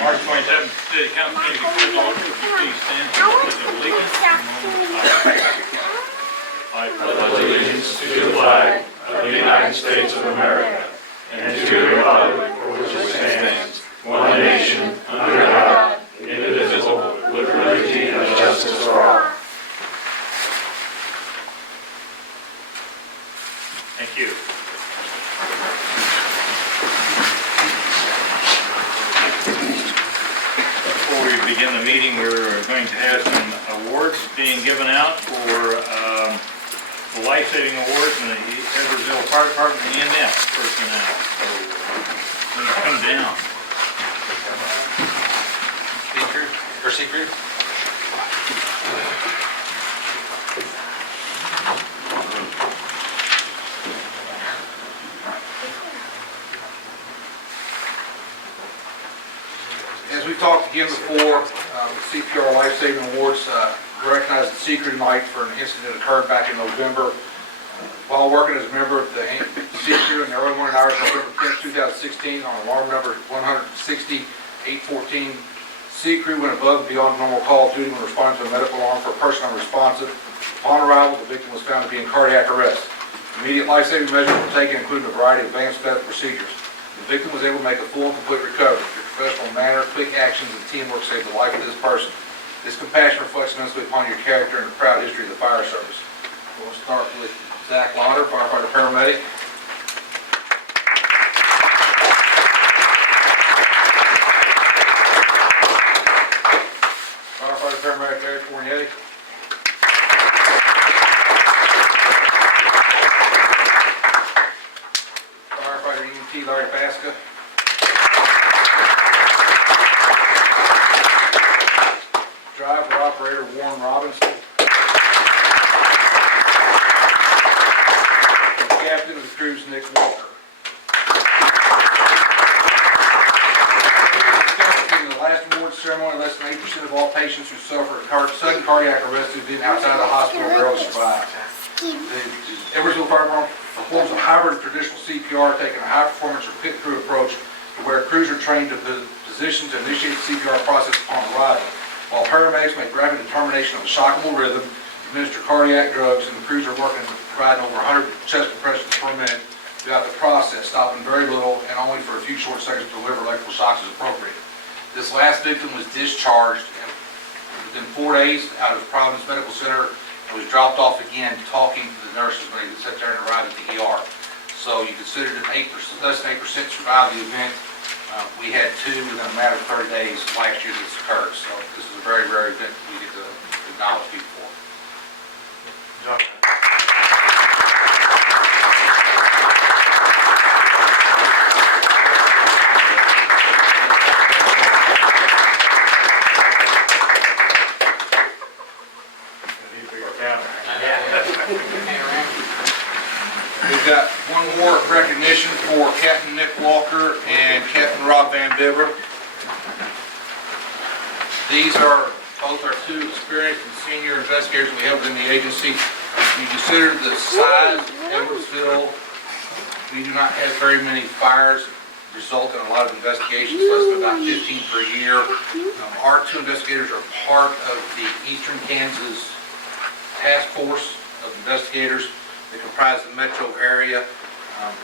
March 27th, City Council meeting is called to please stand for the pledge of allegiance. I pledge allegiance to the flag of the United States of America and to the republic for which it stands, one nation, under God, indivisible, with liberty and justice for all. Thank you. Before we begin the meeting, we're going to have some awards being given out for the life-saving awards in the Edwardsville Fire Department and EMS personnel. So, we're going to come down. Speaker. As we've talked again before, CPR Life Saving Awards recognized the secret night for an incident that occurred back in November. While working as a member of the CPR in the early morning hours of November 10, 2016, on alarm number 160-814, C crew went above and beyond normal call of duty when responding to a medical alarm for a person unresponsive. Upon arrival, the victim was found to be in cardiac arrest. Immediate life-saving measures were taken, including a variety of advanced medical procedures. The victim was able to make a full and complete recovery. Through professional manner, quick actions, and teamwork saved the life of this person. This compassion reflects immensely upon your character and the proud history of the fire service. We'll start with Zach Lauder, firefighter paramedic. Firefighter paramedic Eric Fournier. Firefighter EMT Larry Basca. Driver operator Warren Robinson. And captain of the cruise Nick Walker. In the last awards ceremony, less than 8% of all patients who suffer sudden cardiac arrest who've been outside the hospital barely survive. The Edwardsville Fire Department performs a hybrid of traditional CPR, taking a high-performance or pit crew approach to where crews are trained to position to initiate the CPR process upon arrival. While paramedics make rapid determination of a shockable rhythm, administer cardiac drugs, and the crews are working to provide over 100 chest compressions per minute throughout the process, stopping very little and only for a few short seconds to deliver electrical shocks as appropriate. This last victim was discharged within 4 days out of Providence Medical Center and was dropped off again talking to the nurses when he sat there and arrived at the ER. So you considered that less than 8% survived the event. We had 2 within a matter of 30 days last year that this occurred. So this is a very rare event we get to acknowledge people for. John. We've got one more recognition for Captain Nick Walker and Captain Rob Van Bibber. These are both our 2 experienced and senior investigators we have within the agency. You consider the size of Edwardsville, we do not have very many fires result in a lot of investigations, less than about 15 per year. Our 2 investigators are part of the Eastern Kansas Task Force of investigators that comprise the metro area.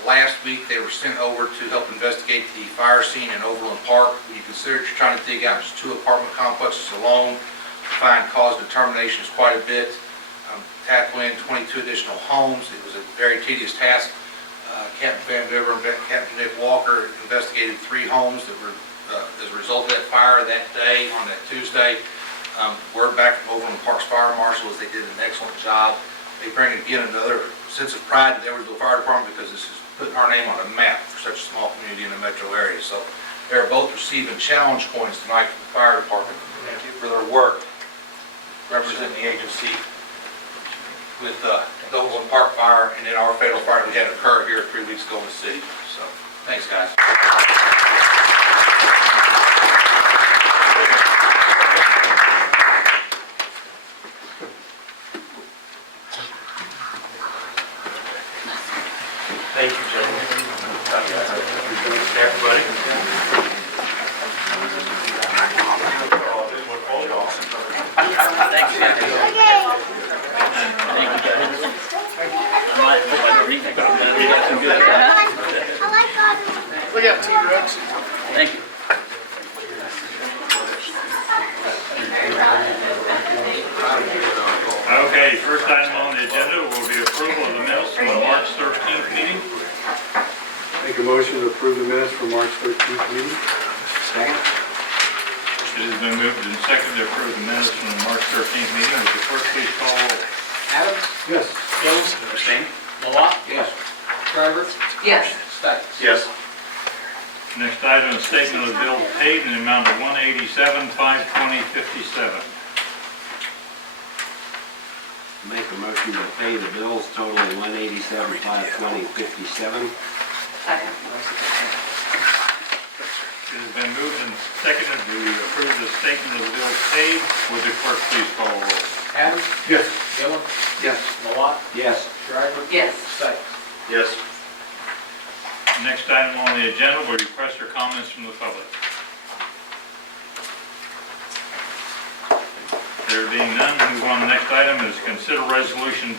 Last week they were sent over to help investigate the fire scene in Overland Park. When you consider you're trying to dig out just 2 apartment complexes alone, to find cause determination is quite a bit. Tackling 22 additional homes, it was a very tedious task. Captain Van Bibber and Captain Nick Walker investigated 3 homes that were as a result of that fire that day, on that Tuesday. Word back from Overland Park's fire marshal is they did an excellent job. They bring again another sense of pride to the Edwardsville Fire Department because this is putting our name on a map for such a small community in the metro area. So they're both receiving challenge coins tonight from the fire department for their work representing the agency with the Overland Park fire and then our fatal fire we had occur here 3 weeks ago in the city. So thanks, guys. Thank you, gentlemen. Everybody. We got T-Rex. Thank you. Okay, first item on the agenda will be approval of the minutes from the March 13th meeting. Make a motion to approve the minutes for March 13th meeting. Second? It has been moved and seconded to approve the minutes from the March 13th meeting. Would the clerk please call roll? Adams. Yes. Jones. Abstain? Malat. Yes. Shriver. Yes. Stites. Yes. Next item is statement of bills paid in the amount of $187,520.57. Make a motion to pay the bills totaling $187,520.57. Second. It has been moved and seconded to approve the statement of bills paid. Would the clerk please call roll? Adams. Yes. Gillum. Yes. Malat. Yes. Shriver. Yes. Stites. Yes. Next item on the agenda will be requests or comments from the public. There being none, we move on to the next item is consider resolution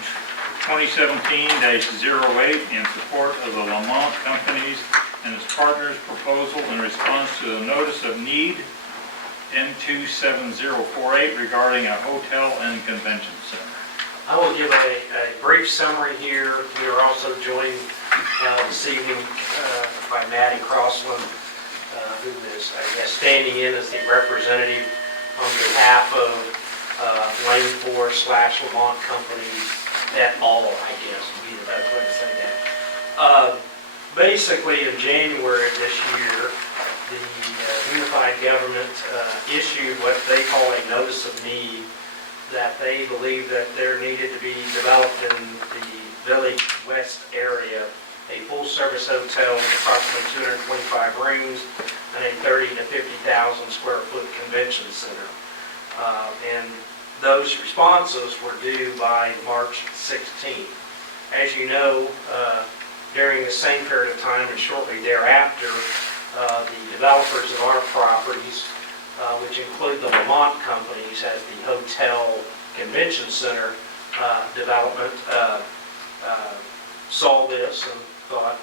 2017-08 in support of the Lamont Companies and its partners proposal in response to the notice of need N27048 regarding a hotel and convention center. I will give a brief summary here. We are also joined this evening by Maddie Crossland, who is, I guess, standing in as the representative on behalf of Lane 4/Lamont Companies et al., I guess, would be the best way to say that. Basically, in January of this year, the unified government issued what they call a notice of need, that they believe that there needed to be developed in the Village West area a full-service hotel with approximately 225 rooms and a 30 to 50,000 square foot convention center. And those responses were due by March 16th. As you know, during the same period of time and shortly thereafter, the developers of our properties, which include the Lamont Companies as the hotel convention center development, saw this and thought,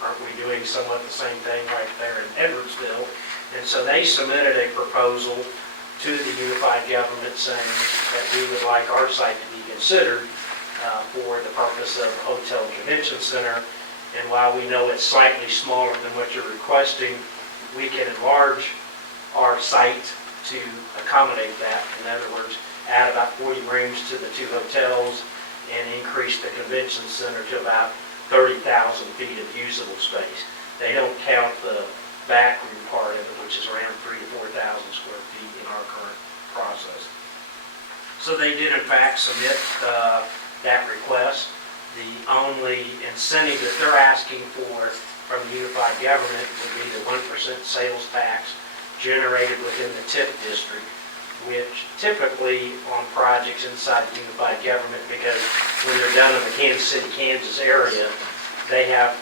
aren't we doing somewhat the same thing right there in Edwardsville? And so they submitted a proposal to the unified government saying that we would like our site to be considered for the purpose of hotel convention center. And while we know it's slightly smaller than what you're requesting, we can enlarge our site to accommodate that. In other words, add about 40 rooms to the two hotels and increase the convention center to about 30,000 feet of usable space. They don't count the back room part of it, which is around 3,000 to 4,000 square feet in our current process. So they did in fact submit that request. The only incentive that they're asking for from the unified government would be the 1% sales tax generated within the TIF district, which typically on projects inside the unified government, because when they're done in the Kansas City, Kansas area, they have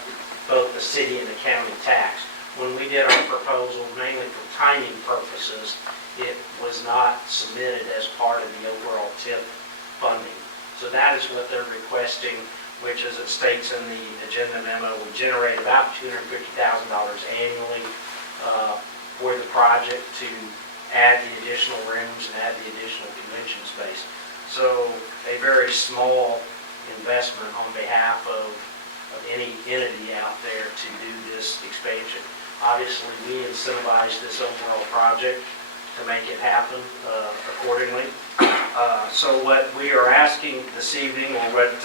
both the city and the county tax. When we did our proposal, mainly for timing purposes, it was not submitted as part of the overall TIF funding. So that is what they're requesting, which, as it states in the agenda memo, will generate about $250,000 annually for the project to add the additional rooms and add the additional convention space. So a very small investment on behalf of any entity out there to do this expansion. Obviously, we incentivize this overall project to make it happen accordingly. So what we are asking this evening, or what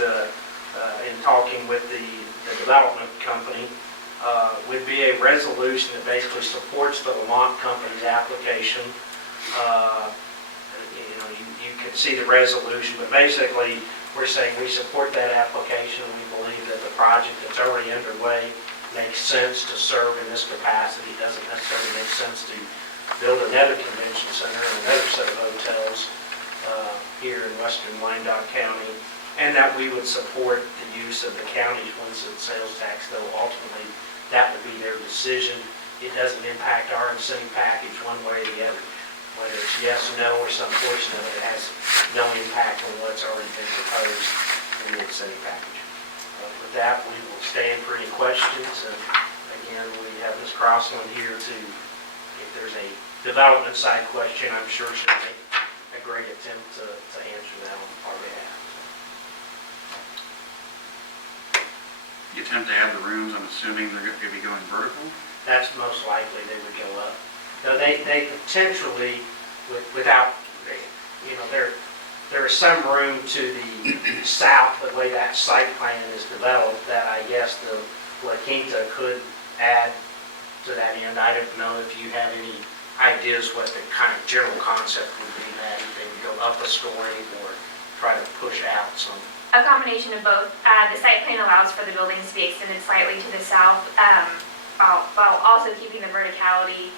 in talking with the development company, would be a resolution that basically supports the Lamont Company's application. You can see the resolution, but basically we're saying we support that application, and we believe that the project that's already underway makes sense to serve in this capacity. It doesn't necessarily make sense to build another convention center and another set of hotels here in western Wyandotte County, and that we would support the use of the county's 1% sales tax, though ultimately that would be their decision. It doesn't impact our incentive package one way or the other. Whether it's yes, no, or some portion of it, it has no impact on what's already been proposed in the incentive package. With that, we will stand for any questions. And again, we have Ms. Crossland here to, if there's a development side question, I'm sure she'll make a great attempt to answer that on our behalf. You attempt to add the rooms, I'm assuming they're going to be going vertical? That's most likely they would go up. Though they potentially, without, there is some room to the south, the way that site plan is developed, that I guess the La Quinta could add to that end. I don't know if you have any ideas what the kind of general concept would be, that if they would go up a story or try to push out some. A combination of both. The site plan allows for the buildings to be extended slightly to the south, while also keeping the verticality.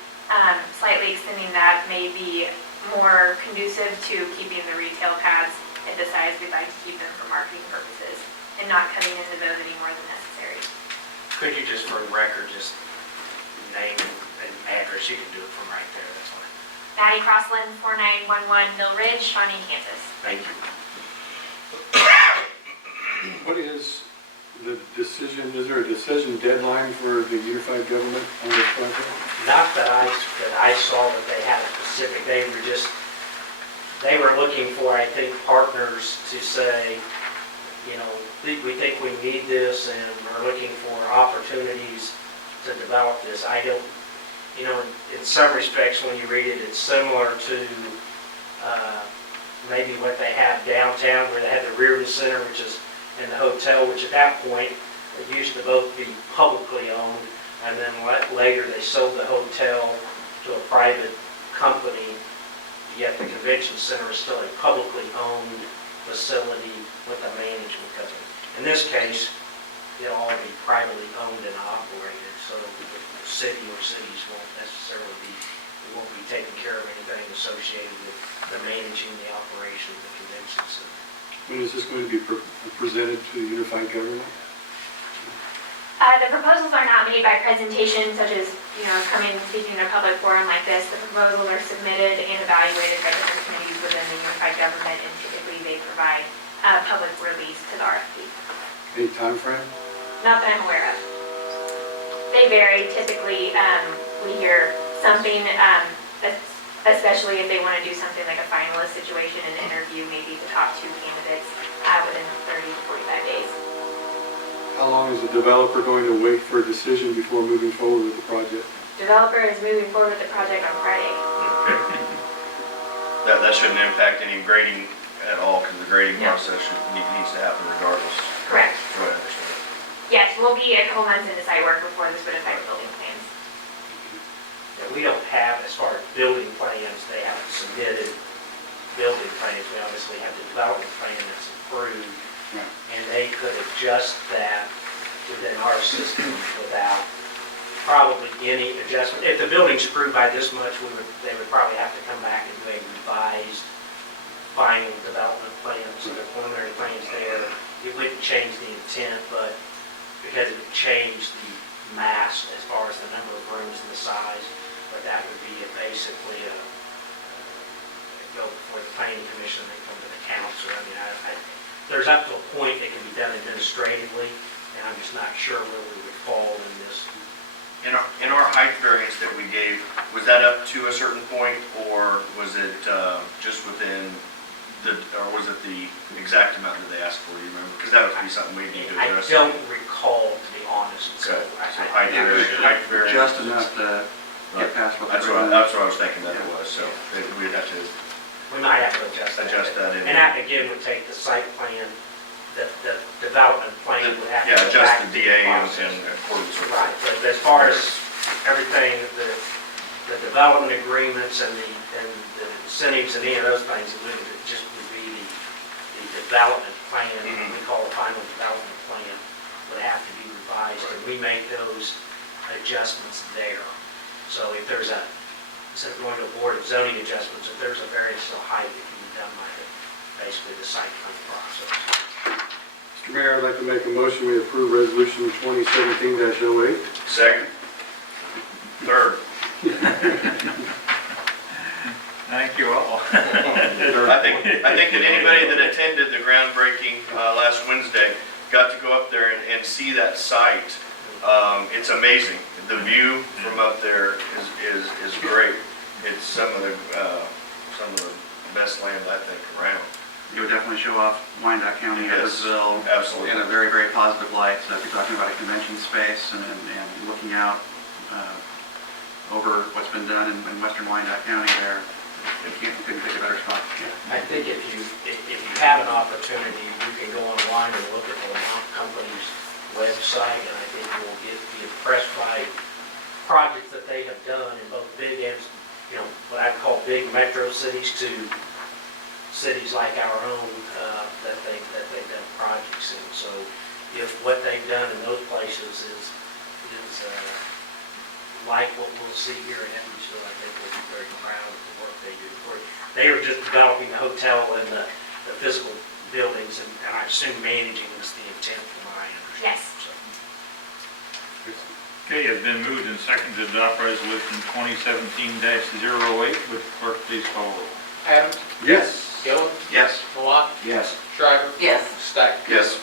Slightly extending that may be more conducive to keeping the retail pads at the size we'd like to keep them for marketing purposes, and not cutting into those any more than necessary. Could you just, for the record, just name and address? You can do it from right there, that's fine. Maddie Crossland, 4911 Mill Ridge, Shawnee, Kansas. Thank you. What is the decision, is there a decision deadline for the unified government on this project? Not that I saw that they had a specific, they were looking for, I think, partners to say, we think we need this and are looking for opportunities to develop this. I don't, in some respects, when you read it, it's similar to maybe what they have downtown, where they have the Reardon Center, which is in the hotel, which at that point, it used to both be publicly owned, and then later they sold the hotel to a private company, yet the convention center is still a publicly owned facility with a management company. In this case, it'll all be privately owned and operated, so the city or cities won't necessarily won't be taking care of anything associated with the managing the operation of the convention center. When is this going to be presented to the unified government? The proposals are not made by presentation, such as, coming and speaking in a public forum like this. The proposals are submitted and evaluated by different committees within the unified government, and typically they provide public release to the RFP. Any time frame? Not that I'm aware of. They vary. Typically, we hear something, especially if they want to do something like a finalist situation and interview maybe the top 2 candidates within 30 to 45 days. How long is the developer going to wait for a decision before moving forward with the project? Developer is moving forward with the project on Friday. That shouldn't impact any grading at all, because the grading process needs to happen regardless. Correct. That's what I understand. Yes, we'll be a couple months into site work before this would affect building plans. We don't have, as far as building plans, they haven't submitted building plans. We obviously have the development plan that's approved, and they could adjust that within our system without probably any adjustment. If the building's approved by this much, they would probably have to come back and do a revised final development plan. So the preliminary plan's there. It wouldn't change the intent, but because it would change the mass as far as the number of rooms and the size, but that would be basically go before the planning commission and then come to the council. I mean, there's up to a point that can be done administratively, and I'm just not sure where we would fall in this. In our height variance that we gave, was that up to a certain point, or was it just within or was it the exact amount that they asked for? Do you remember? Because that would be something we need to address. I don't recall, to be honest. So height variance. Just enough to get past what. That's what I was thinking that it was. So we'd have to. We might have to adjust that. In. And that again would take the site plan, the development plan would have to. Yeah, adjust the DA in accordance with. Right, but as far as everything, the development agreements and the incentives and any of those things, it would just be the development plan, we call the final development plan, would have to be revised, and we make those adjustments there. So if there's instead of going to a board of zoning adjustments, if there's a variance to height, it can be done by basically the site plan process. Mr. Mayor, I'd like to make a motion we approve resolution 2017-08. Second. Third. Thank you all. I think that anybody that attended the groundbreaking last Wednesday got to go up there and see that site. It's amazing. The view from up there is great. It's some of the best land I think around. You would definitely show off Wyandotte County, Yes, Edwardsville, absolutely. in a very, very positive light. So if you're talking about a convention space and looking out over what's been done in western Wyandotte County there, you couldn't pick a better spot. I think if you have an opportunity, you can go online and look at the Lamont Company's website, and I think you'll be impressed by projects that they have done in both big and, what I call big metro cities to cities like our own, that they've done projects in. So if what they've done in those places is like what we'll see here in Edwardsville, I think we'll be very proud of the work they do. They are just developing the hotel and the physical buildings, and I assume managing is the intent from my understanding. Yes. So, Okay, it's been moved and seconded to adopt resolution 2017-08. Would the clerk please call roll? Adams, Yes. Gillum, Yes. Malat, Yes. Shriver, Yes. Stack. Yes.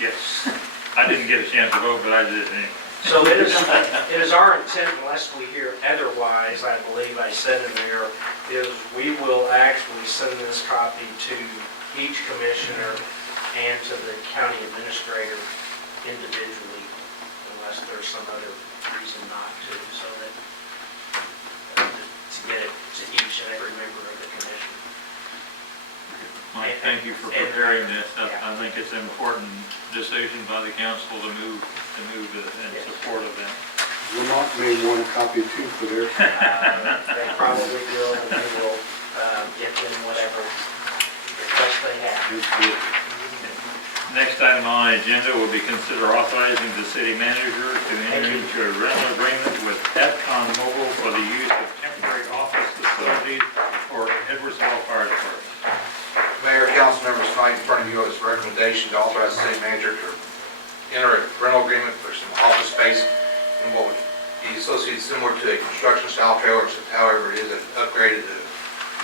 Yes. I didn't get a chance to vote, but I did anyway. So it is our intent, unless we hear otherwise, I believe I said in there, is we will actually send this copy to each commissioner and to the county administrator individually, unless there's some other reason not to, so that to get it to each and every member of the commission. Mike, thank you for preparing this. I think it's an important decision by the council to move in support of that. Vermont may want a copy too for their. They probably will, and they will get them whatever request they have. Next item on the agenda will be consider authorizing the city manager to enter into a rental agreement with Epcon Mobile for the use of temporary office facilities for Edwardsville Fire Department. Mayor, council members, tonight in front of you is a recommendation to authorize the city manager to enter a rental agreement for some office space in what would be associated similar to a construction style trailer, however it is an upgraded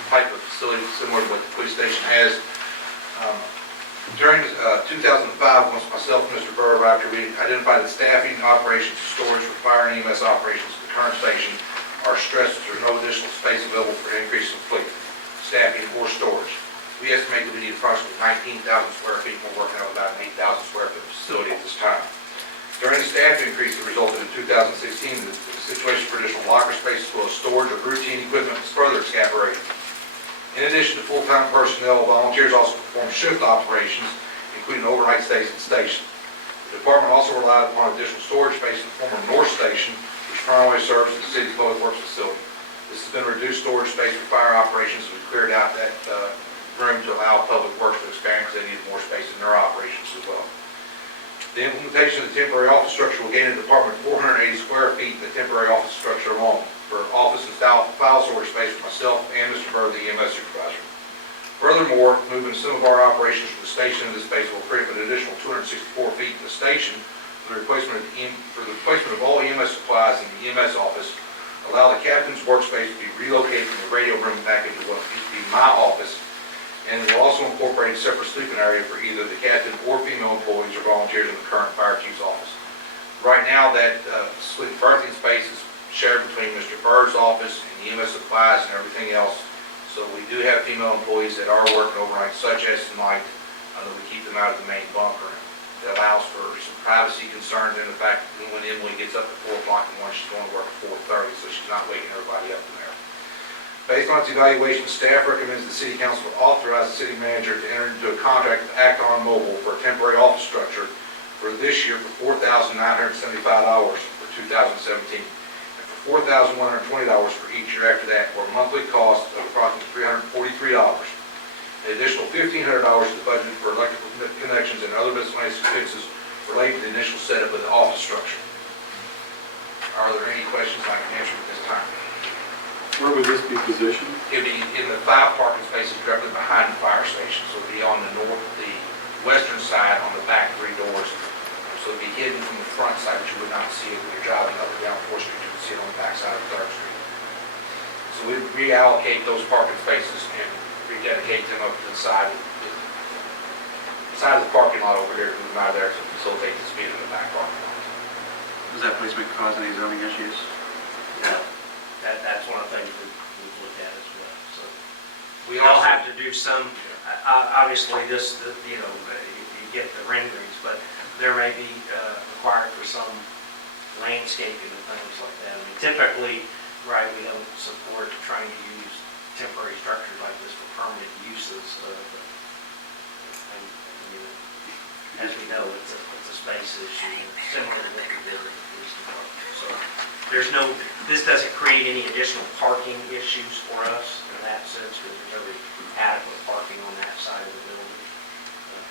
type of facility similar to what the police station has. During 2005, once myself and Mr. Burr arrived here, we identified that staffing, operations, storage for fire and EMS operations at the current station are stressed as there's no additional space available for increase in fleet, staffing, or storage. We estimate that we need approximately 19,000 square feet, and we're working on about an 8,000 square foot facility at this time. During the staff increase that resulted in 2016, the situation for additional locker space as well as storage of routine equipment was further exacerbated. In addition to full-time personnel, volunteers also perform shift operations, including overnight stays at the station. The department also relied upon additional storage space in the former North Station, which primarily serves as the city's public works facility. This has been reduced storage space for fire operations, as we cleared out that room to allow public works to expand because they needed more space in their operations as well. The implementation of the temporary office structure will gain the department 480 square feet in the temporary office structure alone for office and file storage space for myself and Mr. Burr, the EMS supervisor. Furthermore, moving some of our operations from the station into this space will free up an additional 264 feet in the station for the replacement of all EMS supplies in the EMS office, allow the captain's workspace to be relocated from the radio room back into what used to be my office, and it will also incorporate a separate sleeping area for either the captain or female employees or volunteers in the current fire chief's office. Right now, that berthing space is shared between Mr. Bird's office and the EMS supplies and everything else. So we do have female employees that are working overnight, such as tonight, that we keep them out of the main bunker. It allows for some privacy concerns in the fact that when Emily gets up at 4 o'clock in the morning, she's going to work at 4:30, so she's not waking everybody up in there. Based on its evaluation, staff recommends the city council authorize the city manager to enter into a contract with Acton Mobile for a temporary office structure for this year for $4,975 for 2017, and for $4,120 for each year after that, for a monthly cost of approximately $343. An additional $1,500 is budgeted for electrical connections and other miscellaneous expenses related to the initial setup of the office structure. Are there any questions I can answer at this time? Where would this be positioned? It'd be in the 5 parking spaces directly behind the fire station, so it'd be on the western side on the back 3 doors. So it'd be hidden from the front side, but you would not see it when you're driving up and down 4th Street. You would see it on the back side of 3rd Street. So we'd reallocate those parking spaces and rededicate them up to the side. The side of the parking lot over here, move them out of there to facilitate the speed in the back parking lot. Does that placement cause any zoning issues? No, that's one of the things we've looked at as well, so. We They'll also, have to do some, obviously this, you know, you get the renderings, but there may be required for some landscaping and things like that. I mean, typically, right, we don't support trying to use temporary structures like this for permanent uses. And, you know, as we know, it's a space issue, similar to what we did with the police department. So there's no, this doesn't create any additional parking issues for us in that sense, because there's already adequate parking on that side of the building.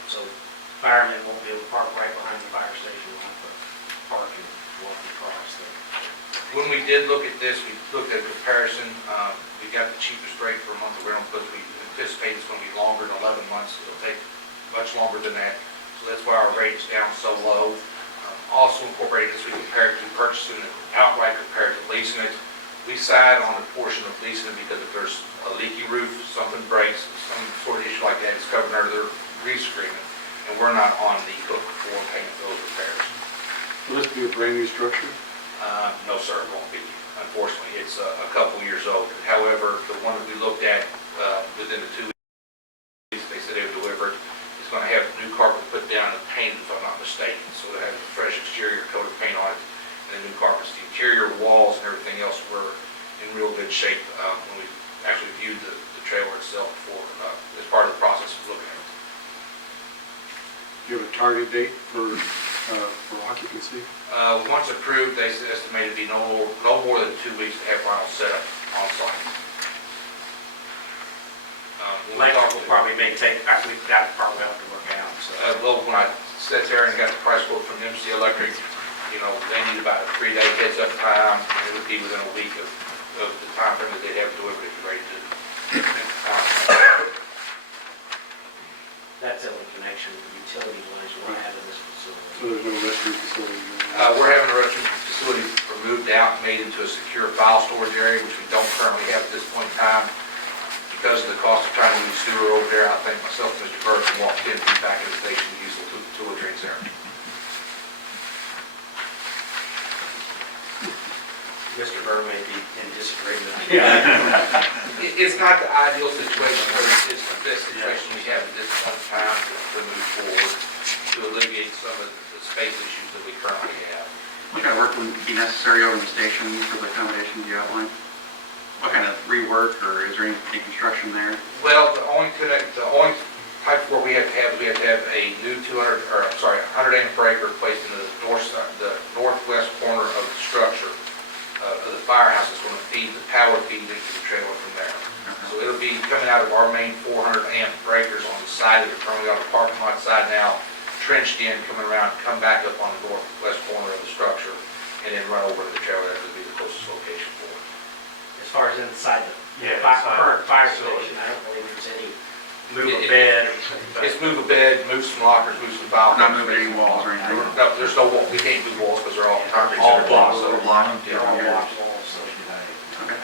So firemen won't be able to park right behind the fire station, we'll have to park and walk across there. when we did look at this, we looked at comparison. We got the cheapest rate for a month of rental because we anticipate it's going to be longer than 11 months. It'll take much longer than that. So that's why our rate is down so low. Also incorporated this, we compared to purchasing it outright compared to leasing it. We side on a portion of leasing it because if there's a leaky roof, something breaks, some sort of issue like that, it's covered under their lease agreement. And we're not on the hook for paying those repairs. Will this be a brand new structure? No, sir, it won't be. Unfortunately, it's a couple years old. However, the one that we looked at within the 2 weeks, they said they would deliver it. It's going to have new carpet put down and painted, if I'm not mistaken. So it has a fresh exterior coat of paint on it, and the new carpets. The interior walls and everything else were in real good shape when we actually viewed the trailer itself before, as part of the process of looking at it. Do you have a target date for occupancy? Once approved, they estimate it to be no more than 2 weeks to have final setup on site. Electrical probably may take, we've got to probably have to work out, so. Well, when I sat there and got the price quote from MC Electric, you know, they need about a 3-day heads up time. It would be within a week of the time frame that they'd have delivered if you're ready to. That's the only connection utility wise we'll have in this facility. So there's no restroom facility? We're having a restroom facility removed out, made into a secure file storage area, which we don't currently have at this point in time. Because of the cost of trying to use sewer over there, I think myself and Mr. Burke can walk 10 feet back in the station to use the toiletries there. Mr. Burr may be in disagreement. It's not the ideal situation, but it's the best situation we have at this point in time to move forward, to alleviate some of the space issues that we currently have. What kind of work would be necessary over in the station for the accommodations you outlined? What kind of rework, or is there any construction there? Well, the only type of work we have to have is we have to have a new 100 amp breaker placed in the northwest corner of the structure of the firehouse. Is going to feed the power feed into the trailer from there. So it'll be coming out of our main 400 amp breakers on the side that are currently on the parking lot side now, trenched in, coming around, come back up on the northwest corner of the structure, and then run over to the trailer. That would be the closest location for it. As far as inside the inside current the fire facility. station, I don't believe there's any move a bed or something. It's move a bed, move some lockers, move some files. Not moving any walls or anything? No, there's no wall, we can't move walls because they're all concrete. All blocks. So- Block. They're all block walls, so. Okay.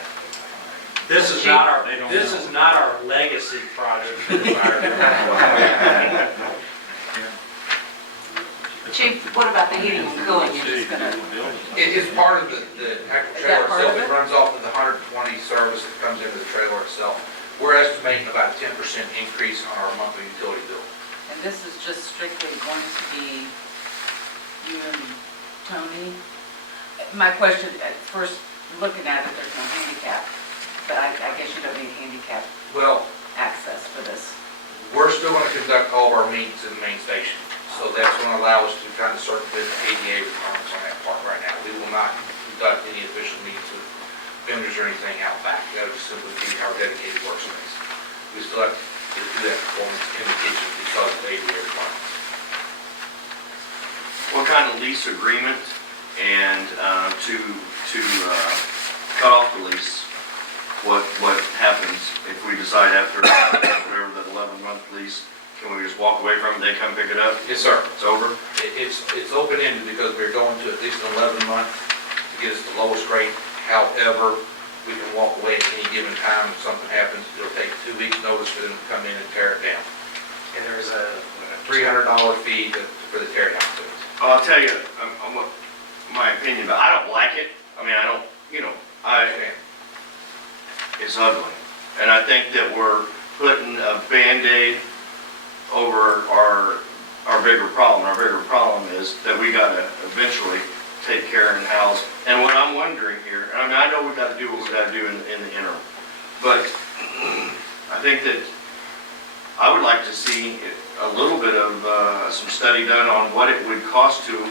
This is not our legacy project for the fire department. Chief, what about the heating and cooling? You're just gonna, It's part of the actual Is trailer that part itself. of It it? runs off of the 120 service that comes into the trailer itself. We're estimating about a 10% increase on our monthly utility bill. and this is just strictly going to be you and Tony? My question, at first, looking at it, there's no handicap, but I guess you don't need handicap Well, access for this. we're still going to conduct all of our meetings in the main station. So that's going to allow us to kind of circumvent the ADA requirements on that part right now. We will not conduct any official meetings with vendors or anything out back. That would simply be our dedicated workspace. We still have to do that performance in the kitchen because of the ADA requirements. What kind of lease agreement and to cut off the lease, what happens if we decide after whatever that 11-month lease, can we just walk away from it, they come pick it up? Yes, sir. It's over? It's open-ended because we're going to at least an 11-month to get us the lowest rate. However, we can walk away at any given time if something happens. It'll take 2 weeks' notice for them to come in and tear it down. And there's a $300 fee for the tear down to it. Oh, I'll tell you, my opinion, but I don't like it. I mean, I don't, it's ugly. And I think that we're putting a Band-Aid over our bigger problem. Our bigger problem is that we gotta eventually take care and house. And what I'm wondering here, I mean, I know we gotta do what we gotta do in the interim, but I think that I would like to see a little bit of some study done on what it would cost to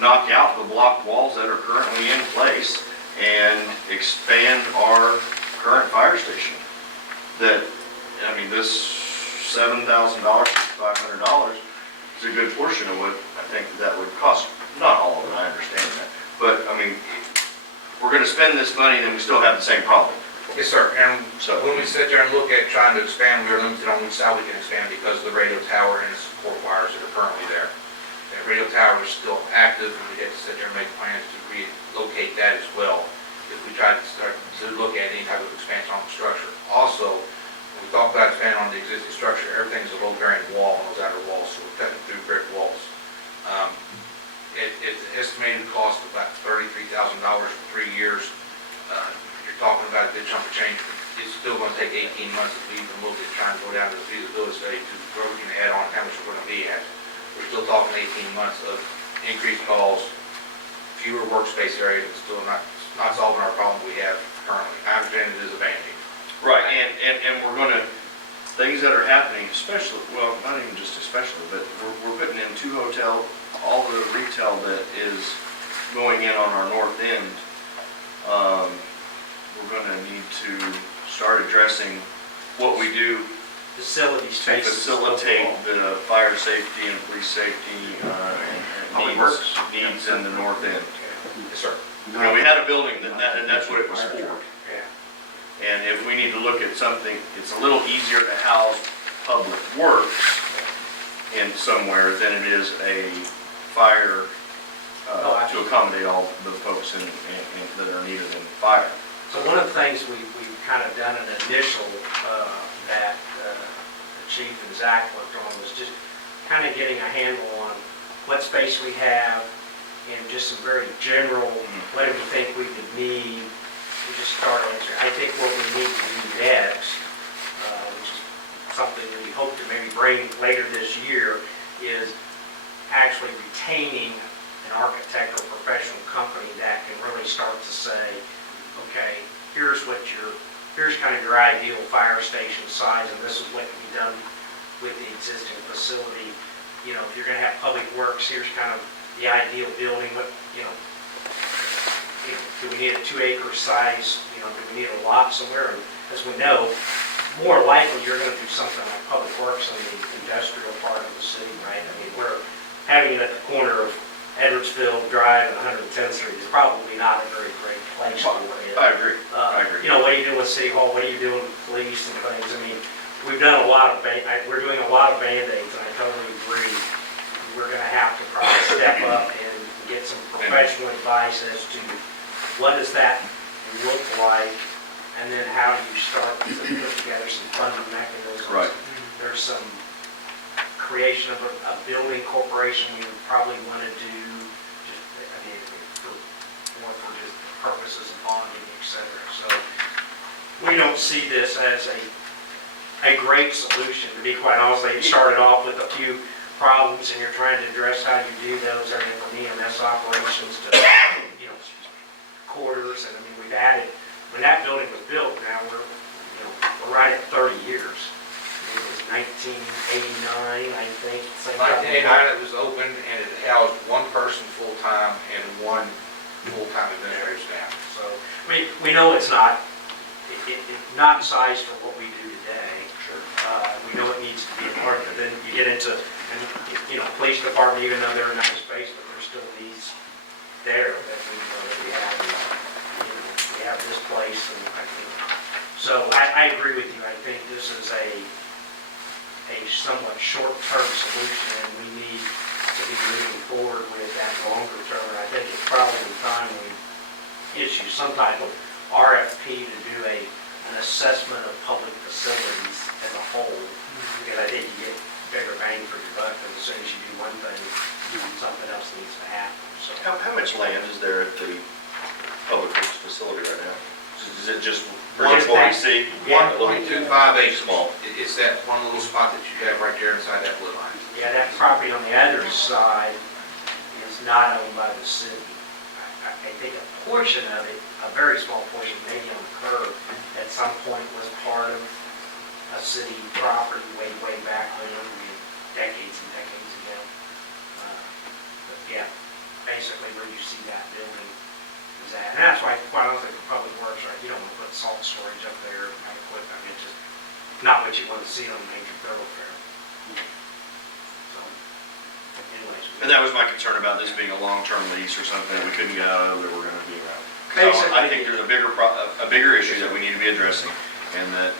knock out the block walls that are currently in place and expand our current fire station. That, I mean, this $7,000, $500 is a good portion of what I think that would cost. Not all of it, I understand that. But, I mean, we're gonna spend this money and then we still have the same problem. Yes, sir, and so when we sit there and look at trying to expand, we are limited on which side we can expand because of the radio tower and the support wires that are currently there. The radio tower is still active, and we have to sit there and make plans to relocate that as well if we try to start to look at any type of expansion on the structure. Also, when we talk about expanding on the existing structure, everything's a low-bearing wall on those outer walls, so we're cutting through brick walls. It's an estimated cost of about $33,000 for 3 years. You're talking about a good chunk of change, but it's still going to take 18 months if we even look at trying to go down to the feasibility study to where we can add on how much we're going to be at. We're still talking 18 months of increased calls, fewer workspace areas, and still not solving our problem we have currently. I understand it is a Band-Aid. Right, and we're gonna, things that are happening, especially, well, not even just especially, but we're putting in 2 hotels, all the retail that is going in on our north end. We're gonna need to start addressing what we do Facility to spaces. facilitate the fire safety and police safety Public and Works. needs in the north end. Yes, sir. You know, we had a building and that's what it was for. Yeah. And if we need to look at something, it's a little easier to house public works in somewhere than it is a fire, to accommodate all the folks that are needed in fire. So one of the things we've kind of done an initial, that the chief and Zach worked on was just kind of getting a handle on what space we have and just some very general, what do we think we would need. We just start answering. I think what we need to do next, which is something we hope to maybe bring later this year, is actually retaining an architectural professional company that can really start to say, okay, here's kind of your ideal fire station size, and this is what can be done with the existing facility. You know, if you're going to have public works, here's kind of the ideal building. What, do we need a 2-acre size? Do we need a lot somewhere? And as we know, more likely you're going to do something like public works in the industrial part of the city, right? I mean, we're having it at the corner of Edwardsville Drive and 110th Street is probably not a very great place for it. I agree. I agree. What do you do with City Hall? What do you do with police and things? I mean, we've done a lot of, we're doing a lot of Band-Aids, and I totally agree. We're going to have to probably step up and get some professional advice as to what does that look like, and then how do you start to put together some funding mechanisms. Right. There's some creation of a building corporation we would probably want to do, more for just purposes of bonding, etc. So we don't see this as a great solution, to be quite honest. You started off with a few problems, and you're trying to address how you do those, everything from EMS operations to, quarters, and I mean, we've added, when that building was built, now we're right at 30 years. It was 1989, I think. 1989, it was opened, and it housed 1 person full-time and 1 full-time administrative staff. So we know it's not sized for what we do today. Sure. We know it needs to be a part, but then you get into, police department, even though they're a nice space, but there's still needs there that we know that we have. We have this place, and I think, so I agree with you. I think this is a somewhat short-term solution, and we need to be moving forward with that longer term. I think it's probably time we issue some type of RFP to do an assessment of public facilities as a whole, because I think you get bigger bang for your buck, and as soon as you do one thing, something else needs to happen, so. How much land is there at the public works facility right now? Is it just pretty One much what we that- see? 1.25 acres. Small. It's that one little spot that you have right there inside that blue line. Yeah, that property on the other side is not owned by the city. I think a portion of it, a very small portion, maybe on the curve, at some point was part of a city property way, way back when, decades and decades ago. But yeah, basically where you see that building is at. And that's why, quite honestly, for public works, right, you don't want to put salt storage up there and have equipment. I mean, it's just not what you want to see on a major thoroughfare. So, anyways. And that was my concern about this being a long-term lease or something that we couldn't get out of, that we're gonna be around. Basically- I think there's a bigger issue that we need to be addressing, and that,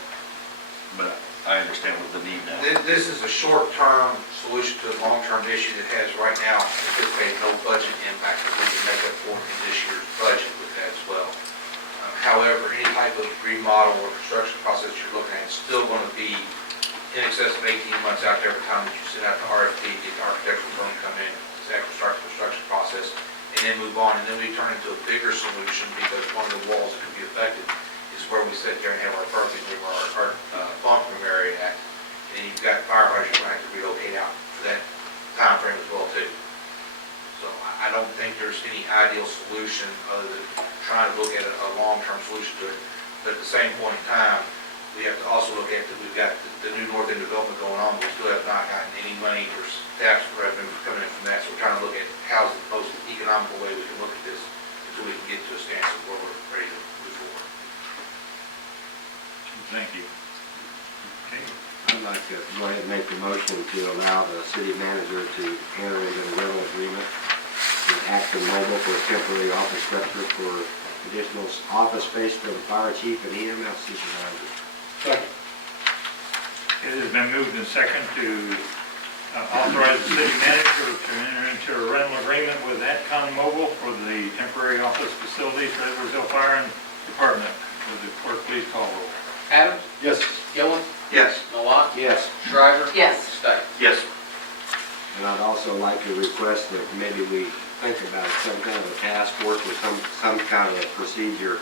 but I understand what the need now. This is a short-term solution to a long-term issue that has right now anticipated no budget impact, but we can make up for it in this year's budget with that as well. However, any type of remodel or construction process you're looking at is still going to be in excess of 18 months out there every time that you send out the RFP, get the architectural firm to come in, start the construction process, and then move on. And then we turn into a bigger solution because one of the walls that could be affected is where we sit there and have our perfect room, our bunk room area at. And then you've got firefighters you're going to have to relocate out for that time frame as well too. So I don't think there's any ideal solution other than trying to look at a long-term solution to it. But at the same point in time, we have to also look at that we've got the new North End development going on, but we still have not gotten any money for tax revenue coming in from that. So we're trying to look at how's the most economical way we can look at this until we can get to a stance of where we're ready to move forward. Thank you. Okay, I'd like to go ahead and make the motion to allow the city manager to enter into a rental agreement with Acton Mobile for a temporary office structure for additional office space for the fire chief and EMS supervisor. Second. it has been moved and second to authorize the city manager to enter into a rental agreement with Atcon Mobile for the temporary office facilities for Edwardsville Fire Department. Would the clerk please call roll? Adams? Yes. Gillen? Yes. Malat? Yes. Shriver? Yes. Stike? Yes. And I'd also like to request that maybe we think about some kind of a task force or some kind of a procedure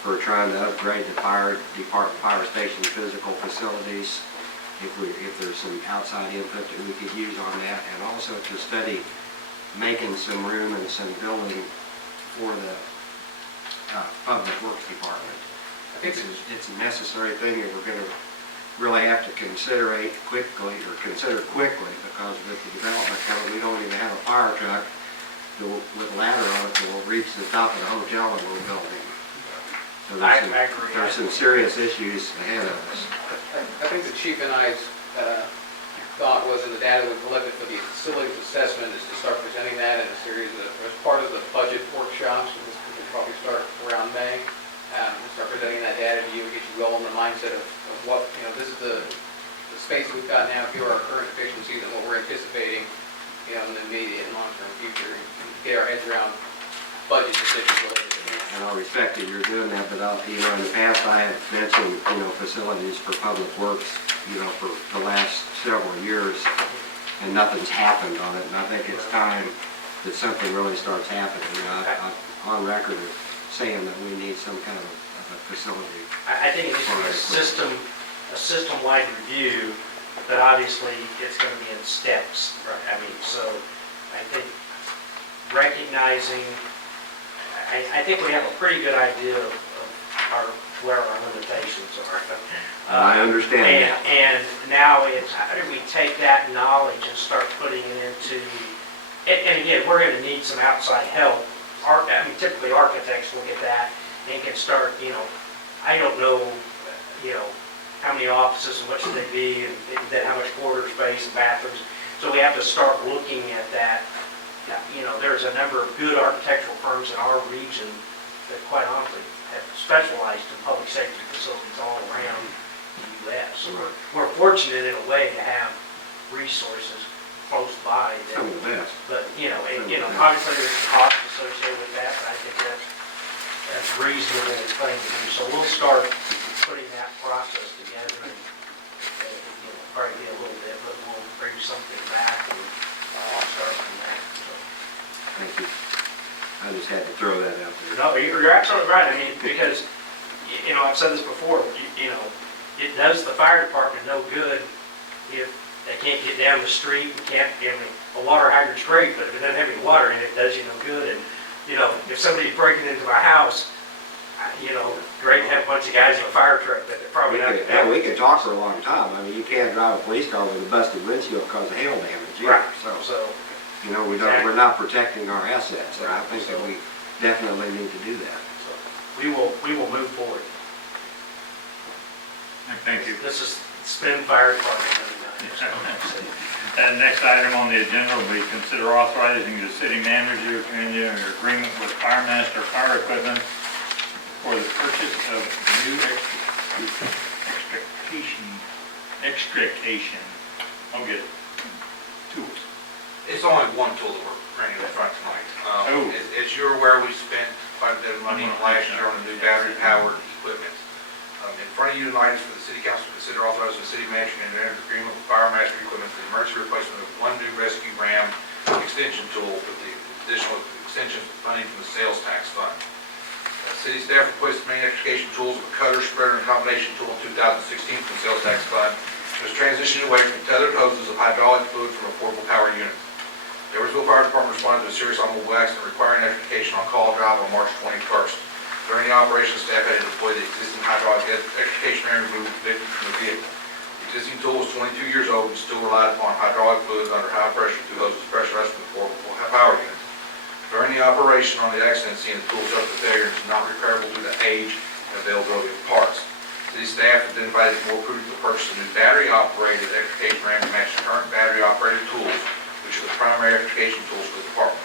for trying to upgrade the fire department, fire station physical facilities, if there's some outside input that we could use on that, and also to study making some room and some building for the public works department. I think it's a necessary thing that we're going to really have to consider quickly, because with the development coming, we don't even have a fire truck with a ladder on it that will reach the top of the hotel that we're building. So I agree. there's some serious issues ahead of us. I think the chief and I's thought was in the data we collected for the facilities assessment is to start presenting that in a series of, as part of the budget workshops, which will probably start around May. We'll start presenting that data to you and get you all in the mindset of what, this is the space we've got now, here are our current efficiencies and what we're anticipating, in the immediate and long-term future, and get our heads around budget decisions related to that. And I respect that you're doing that, but in the past I have mentioned, facilities for public works, for the last several years, and nothing's happened on it, and I think it's time that something really starts happening. I'm on record of saying that we need some kind of a facility. I think it needs to be a system-wide review, but obviously it's going to be in steps. I mean, so I think recognizing, I think we have a pretty good idea of where our limitations are. I understand that. And now it's, how do we take that knowledge and start putting it into, and again, we're going to need some outside help. Typically architects look at that and can start, I don't know, how many offices and what should they be, and then how much quarter space and bathrooms. So we have to start looking at that. There's a number of good architectural firms in our region that quite honestly have specialized in public safety facilities all around the U.S. So we're fortunate in a way to have resources close by. Some of the best. But, obviously there's some cost associated with that, but I think that's reasonable thing to do. So we'll start putting that process together and, probably be a little bit, but bring something back and start from there, so. Thank you. I just had to throw that out there. No, you're absolutely right. I mean, because, you know, I've said this before, you know, it does the fire department no good if they can't get down the street and can't, I mean, a water hydrant's great, but if it doesn't have any water in it, it does you no good. And, you know, if somebody's breaking into my house, you know, great to have a bunch of guys in a fire truck, but they're probably not. Yeah, we could talk for a long time. I mean, you can't drive a police car with a busted windshield because of hail damage either. Right, So, so, you know, we're not protecting our assets, and I think that we definitely need to do that. so we will move forward. Thank you. This is spend fire department money now. So, And next item on the agenda will be consider authorizing the city manager to enter an agreement with Firemaster Fire Equipment for the purchase of new extrication, I'll get it, tools. It's only one tool that we're bringing in front tonight. Oh. As you're aware, we spent quite a bit of money last year on the new battery-powered equipment. In front of you tonight is for the city council to consider authorizing the city manager to enter an agreement with Firemaster Equipment for the emergency replacement of one new rescue ram extension tool with the additional extension funding from the sales tax fund. City staff replaced the main extrication tools with a cutter, spreader, and combination tool in 2016 from the sales tax fund. It was transitioned away from tethered hoses of hydraulic fluid from a portable power unit. The Edwardsville Fire Department responded to a serious automobile accident requiring extrication on call drive on March 21st. During the operation, staff had to deploy the existing hydraulic extrication ram to remove the victim from the vehicle. The existing tool was 22 years old and still relied upon hydraulic fluid under high pressure through hoses pressurized from the portable power unit. During the operation on the accident scene, the tool suffered failure and is not repairable due to age and availability of parts. City staff identified it more prudent to purchase a new battery-operated extrication ram to match the current battery-operated tools, which are the primary extrication tools for the department.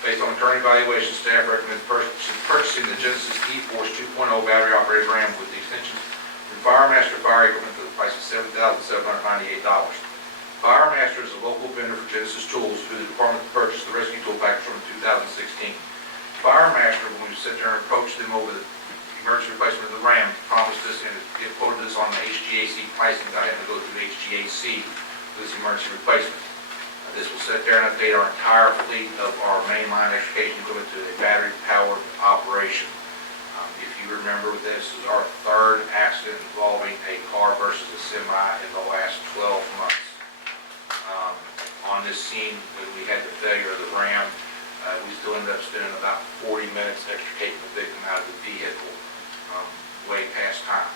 Based on the current evaluation, staff recommends purchasing the Genesis E-Force 2.0 battery-operated ram with the extensions from Firemaster Fire Equipment for the price of $7,798. Firemaster is a local vendor for Genesis Tools, who the department purchased the rescue tool package from in 2016. Firemaster, when we sat there and approached them over the emergency replacement of the ram, promised us and it quoted us on the HGAC pricing that I had to go through HGAC for this emergency replacement. This will sit there and update our entire fleet of our mainline extrication equipment to a battery-powered operation. If you remember, this is our third accident involving a car versus a semi in the last 12 months. On this scene, when we had the failure of the ram, we still ended up spending about 40 minutes extricating the victim out of the vehicle, way past time.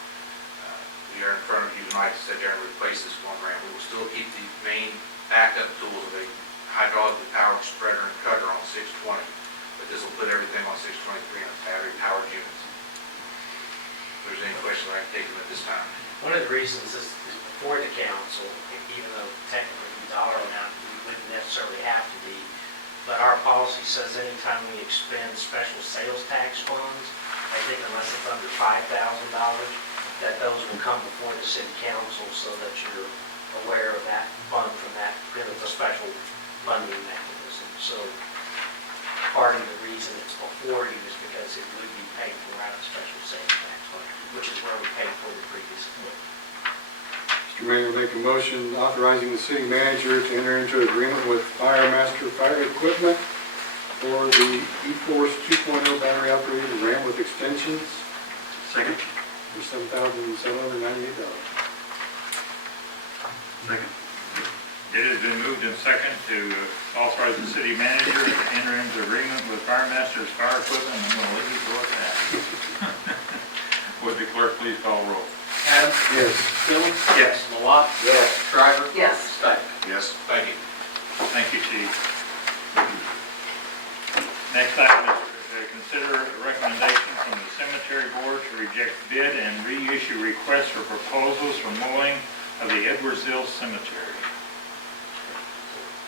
We are in front of you tonight to sit there and replace this one ram. We will still keep the main backup tools of a hydraulically powered spreader and cutter on 620, but this will put everything on 623 on battery-powered units. If there's any questions, I can take them at this time. One of the reasons this is before the council, even though technically the dollar amount we wouldn't necessarily have to be, but our policy says anytime we expend special sales tax funds, I think unless it's under $5,000, that those will come before the city council so that you're aware of that fund from that, because it's a special funding mechanism. So part of the reason it's before you is because it would be paid for out of special sales tax fund, which is where we paid for the previous equipment. Mr. Mayor, make a motion authorizing the city manager to enter into agreement with Firemaster Fire Equipment for the E-Force 2.0 battery-operated ram with extensions Second? for $7,798. Second. It has been moved and second to authorize the city manager to enter into agreement with Firemaster's Fire Equipment. I'm going to leave it to that. Would the clerk please call roll? Adams? Yes. Phillips? Yes. Malat? Yes. Shriver? Yes. Stike? Yes. Thank you. Thank you, Chief. Next item is to consider a recommendation from the cemetery board to reject bid and reissue requests for proposals for mowing of the Edwardsville Cemetery.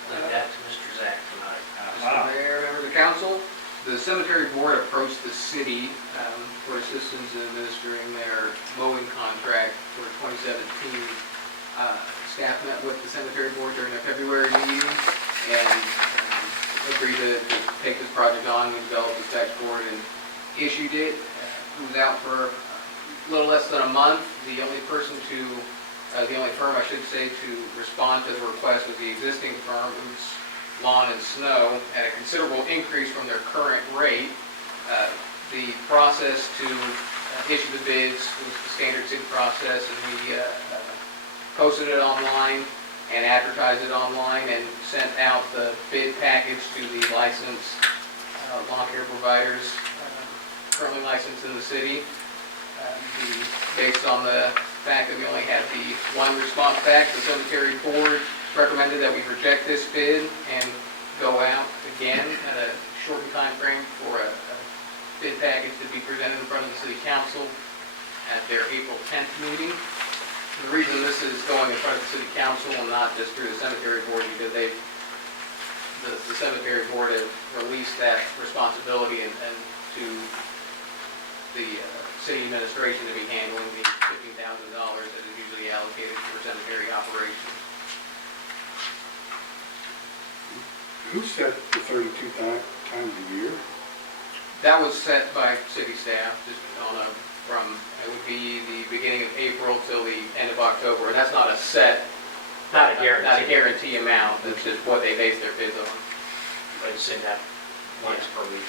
Leave that to Mr. Zach tonight. Mr. Mayor, members of the council, the cemetery board approached the city for assistance in administering their mowing contract for 2017. Staff met with the cemetery board during their February meeting and agreed to take this project on. We developed the specs for it and issued it. It was out for a little less than a month. The only person to The only firm, I should say, to respond to the request was the existing firm, Oots Lawn and Snow, at a considerable increase from their current rate. The process to issue the bids was the standard city process, and we posted it online and advertised it online and sent out the bid package to the licensed lawn care providers currently licensed in the city. Based on the fact that we only had the one response back, the cemetery board recommended that we reject this bid and go out again at a shortened time frame for a bid package to be presented in front of the city council at their April 10th meeting. The reason this is going in front of the city council and not just through the cemetery board, because the cemetery board has released that responsibility and to the city administration to be handling the $15,000 that is usually allocated for cemetery operations. Who set the 32 times a year? That was set by city staff, just on it would be the beginning of April till the end of October, and that's not a set, Not a guarantee. not a guarantee amount, that's just what they base their bids on. I'd say that once per week.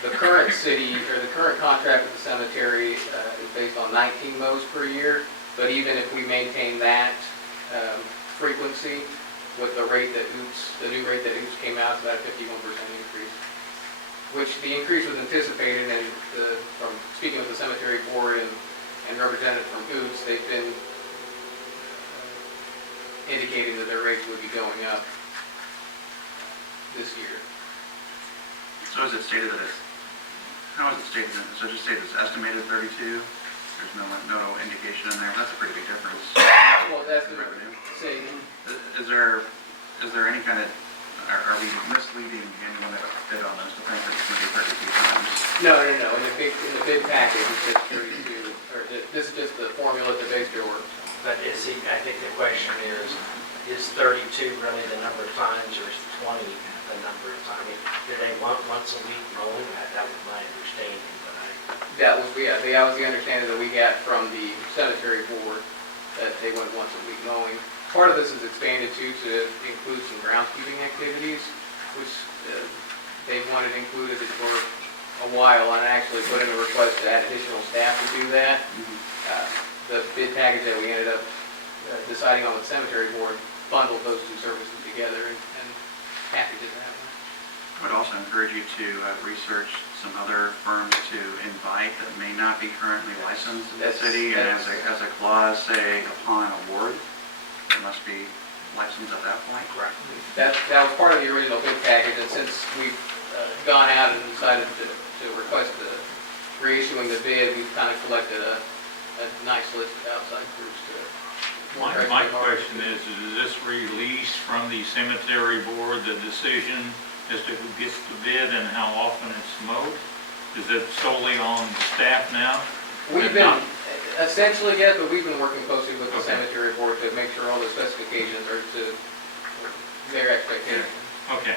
The current contract with the cemetery is based on 19 mows per year, but even if we maintain that frequency with the rate that the new rate that Oops came out, it's about a 51% increase. Which the increase was anticipated, and from speaking with the cemetery board and representative from Oops, they've been indicating that their rates would be going up this year. So is it stated that it's, how is it stated? So just stated it's estimated 32? There's no indication in there. That's a pretty big difference. Well, that's the revenue. say, Is there any kind of, are we misleading anyone that bid on this to think that it's going to be 32 times? no. In the bid package, it says 32, or this is just the formula to base their work. But I think the question is 32 really the number of times, or is 20 the number of times? I mean, do they want once a week mowing? That was my understanding, but That was the understanding that we got from the cemetery board, that they went once a week mowing. Part of this is expanded to include some groundskeeping activities, which they wanted included for a while, and I actually put in a request to add additional staff to do that. The bid package that we ended up deciding on with the cemetery board bundled those two services together and packaged it that way. I would also encourage you to research some other firms to invite that may not be currently licensed in the city, and as a clause, say, upon award, they must be licensed at that point. right. That was part of the original bid package, and since we've gone out and decided to request the reissuing the bid, we've kind of collected a nice list of outside groups to. My question is this release from the cemetery board, the decision as to who gets the bid and how often it's mowed? Is it solely on staff now? We've been, essentially, yes, but we've been working closely with the Okay. cemetery board to make sure all the specifications are to their expectations. Okay.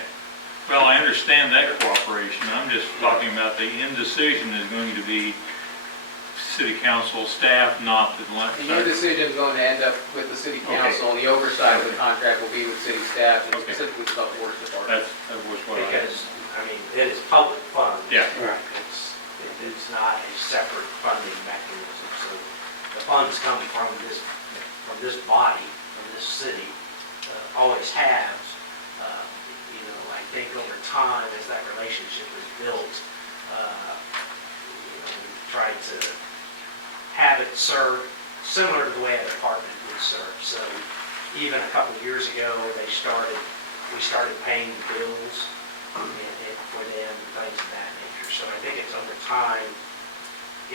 Well, I understand that cooperation. I'm just talking about the indecision is going to be city council staff, not the. The decision is going to end up with the city council, and the oversight of the contract will be with city staff, and Okay. specifically the public works department. That was what I. Because, I mean, it is public funds. Yeah. Right. It's not a separate funding mechanism, so the funds come from this body, from this city, always has. I think over time, as that relationship is built, we've tried to have it served similar to the way a department would serve. So even a couple of years ago, we started paying bills for them and things of that nature. So I think it's over time,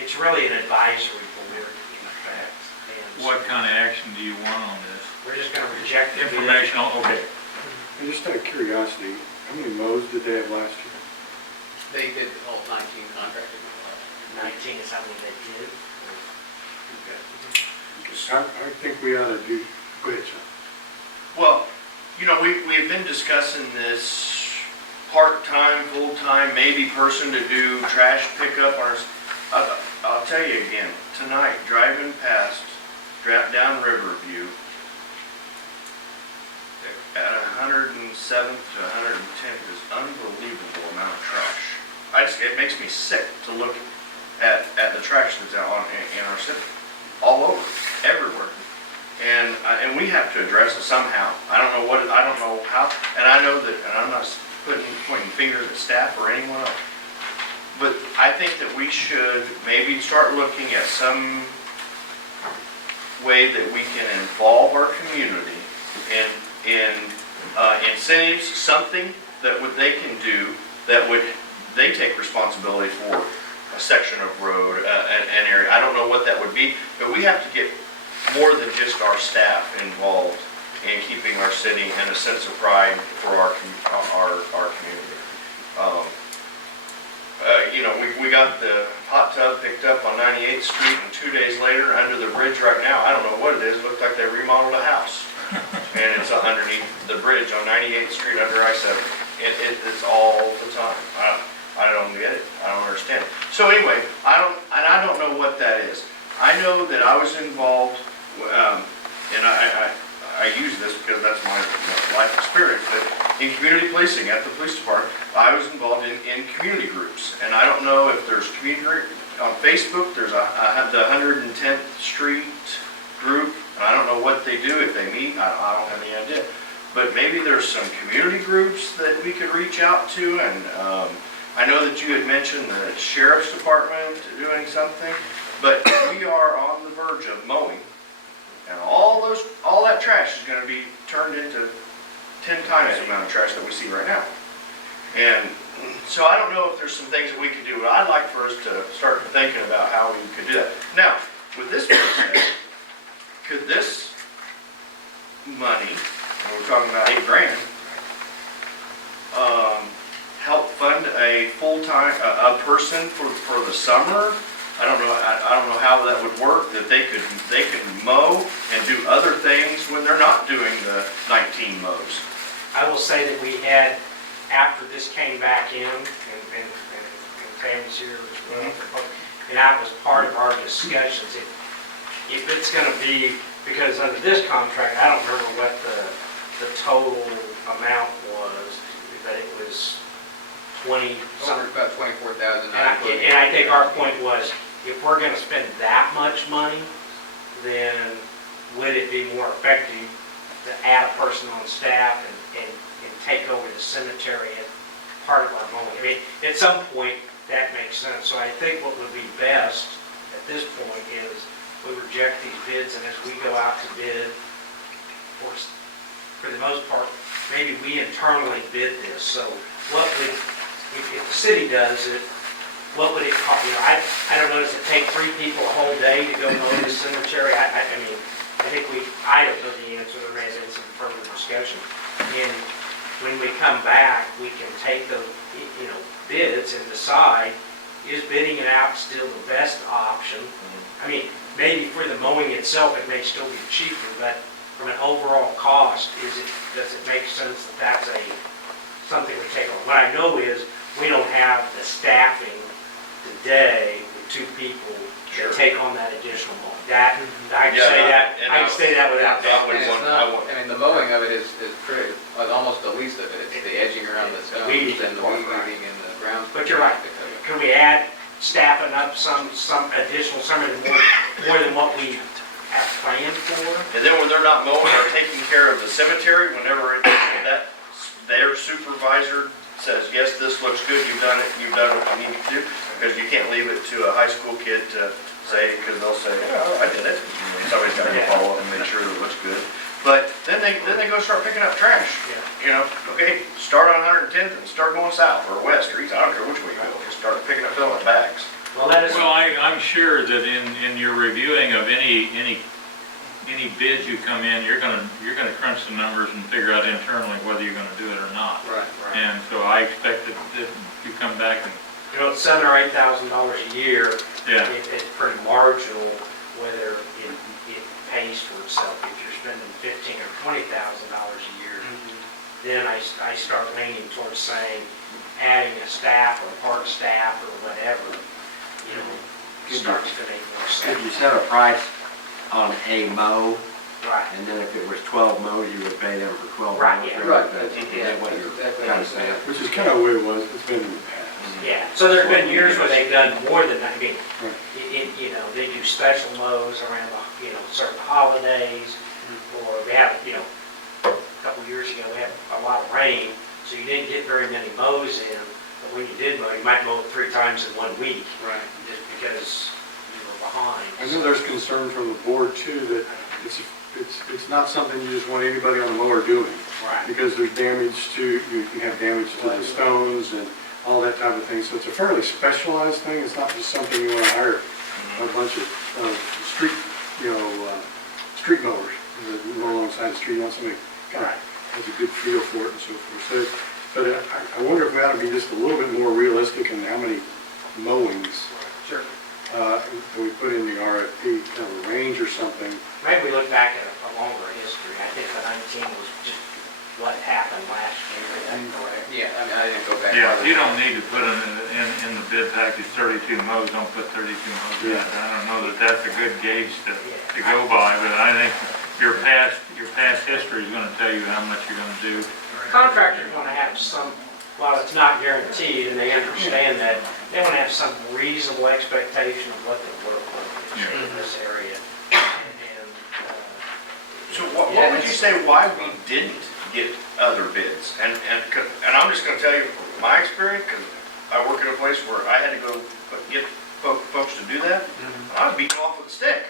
it's really an advisory board in effect. And What kind of action do you want on this? we're just going to reject the bid. Informational, okay. And just out of curiosity, how many mows did they have last year? They did all 19 contracted. 19 is how many they did. I think we ought to do, go ahead, John. Well, we've been discussing this part-time, full-time, maybe person to do trash pickup. I'll tell you again, tonight, driving past down Riverview at 107th to 110th is unbelievable amount of trash. It makes me sick to look at the trash that's out in our city, all over, everywhere. And we have to address it somehow. I don't know how, and I know that, and I'm not pointing fingers at staff or anyone else, but I think that we should maybe start looking at some way that we can involve our community in incentives, something that they can do that would, they take responsibility for a section of road, an area. I don't know what that would be, but we have to get more than just our staff involved in keeping our city in a sense of pride for our community. You know, we got the hot tub picked up on 98th Street, and 2 days later, under the bridge right now, I don't know what it is, looked like they remodeled a house. And it's underneath the bridge on 98th Street under I-70. It's all the time. I don't get it. I don't understand it. So anyway, I don't know what that is. I know that I was involved, and I use this because that's my life experience, that in community policing at the police department, I was involved in community groups. And I don't know if there's community group on Facebook. I have the 110th Street group, and I don't know what they do, if they meet. I don't have any idea. But maybe there's some community groups that we could reach out to. And I know that you had mentioned the sheriff's department doing something, but we are on the verge of mowing. And all that trash is going to be turned into 10 times the amount of trash that we see right now. And so I don't know if there's some things that we could do, but I'd like for us to start thinking about how we could do that. Now, with this being said, could this money, and we're talking about $8 grand, help fund a full-time, a person for the summer? I don't know how that would work, that they could mow and do other things when they're not doing the 19 mows. I will say that we had, after this came back in, and Tammy's here as well, and that was part of our discussions. If it's going to be, because under this contract, I don't remember what the total amount was, but it was 20 something. Over about 24,000. And I think our point was, if we're going to spend that much money, then would it be more effective to add a person on staff and take over the cemetery as part of our mowing? I mean, at some point, that makes sense. So I think what would be best at this point is we reject these bids, and as we go out to bid, for the most part, maybe we internally bid this. So what would, if the city does it, what would it cost? You know, I don't know, does it take 3 people a whole day to go mow the cemetery? I mean, I don't know the answer. There may have been some further discussion. And when we come back, we can take those, bids and decide, is bidding it out still the best option? I mean, maybe for the mowing itself, it may still be cheaper, but from an overall cost, does it make sense that that's something we take on? What I know is we don't have the staffing today with 2 people to take on that additional mowing. I can say that without that. And it's not, I mean, the mowing of it is pretty, almost the least of it. It's the edging around the stones and the weed eating and the ground. But you're right. Can we add staffing up some additional, more than what we have planned for? And then when they're not mowing or taking care of the cemetery, whenever their supervisor says, yes, this looks good, you've done what you need to do, because you can't leave it to a high school kid to say, because they'll say, oh, I did it. Somebody's got to follow up and make sure that it looks good. But then they go start picking up trash. Okay, start on 110th and start going south or west or east. I don't care which way you go. Just start picking up filling bags. Well, I'm sure that in your reviewing of any bids you come in, you're gonna crunch the numbers and figure out internally whether you're gonna do it or not. Right. And so I expect that you come back and. It's $7,000 or $8,000 a year. Yeah. It's pretty marginal whether it pays for itself. If you're spending $15,000 or $20,000 a year, then I start leaning towards saying adding a staff or part staff or whatever, starts to make more sense. Could you set a price on a mow, Right. and then if it was 12 mows, you would pay them for 12 mows? Right, yeah. Right, That's yeah, what that's you're exactly kind what of I'm saying. saying. Which is kind of the way it was, it's been in the past. Yeah, so there's been years where they've done more than that. I mean, Right. you know, they do special mows around, you know, certain holidays, or we have, you know, a couple years ago, we had a lot of rain, so you didn't get very many mows in, but when you did mow, you might mow it 3 times in 1 week, Right. just because you were behind. I know there's concern from the board too, that it's not something you just want anybody on the mower doing. Right. Because there's damage to, you can have damage to the stones and all that type of thing. So it's a fairly specialized thing. It's not just something you want to hire a bunch of street, street mowers that mow alongside the street. You want somebody kind of has a good feel for it and so forth. So, but I wonder if we ought to be just a little bit more realistic in how many mowings Sure. we put in the RFP, kind of a range or something. Maybe we look back at a longer history. I think the 19 was just what happened last year, is that correct? Yeah, I mean, I didn't go back. Yeah, farther. you don't need to put in the bid package 32 mows, don't put 32 mows in. I don't know that that's a good gauge to go by, but I think your past history is gonna tell you how much you're gonna do. Contractors want to have some, while it's not guaranteed, and they understand that, they want to have some reasonable expectation of what the workload is in this area. And, So what would you say why we didn't get other bids? And I'm just gonna tell you from my experience, because I work at a place where I had to go get folks to do that, and I was beaten off with a stick.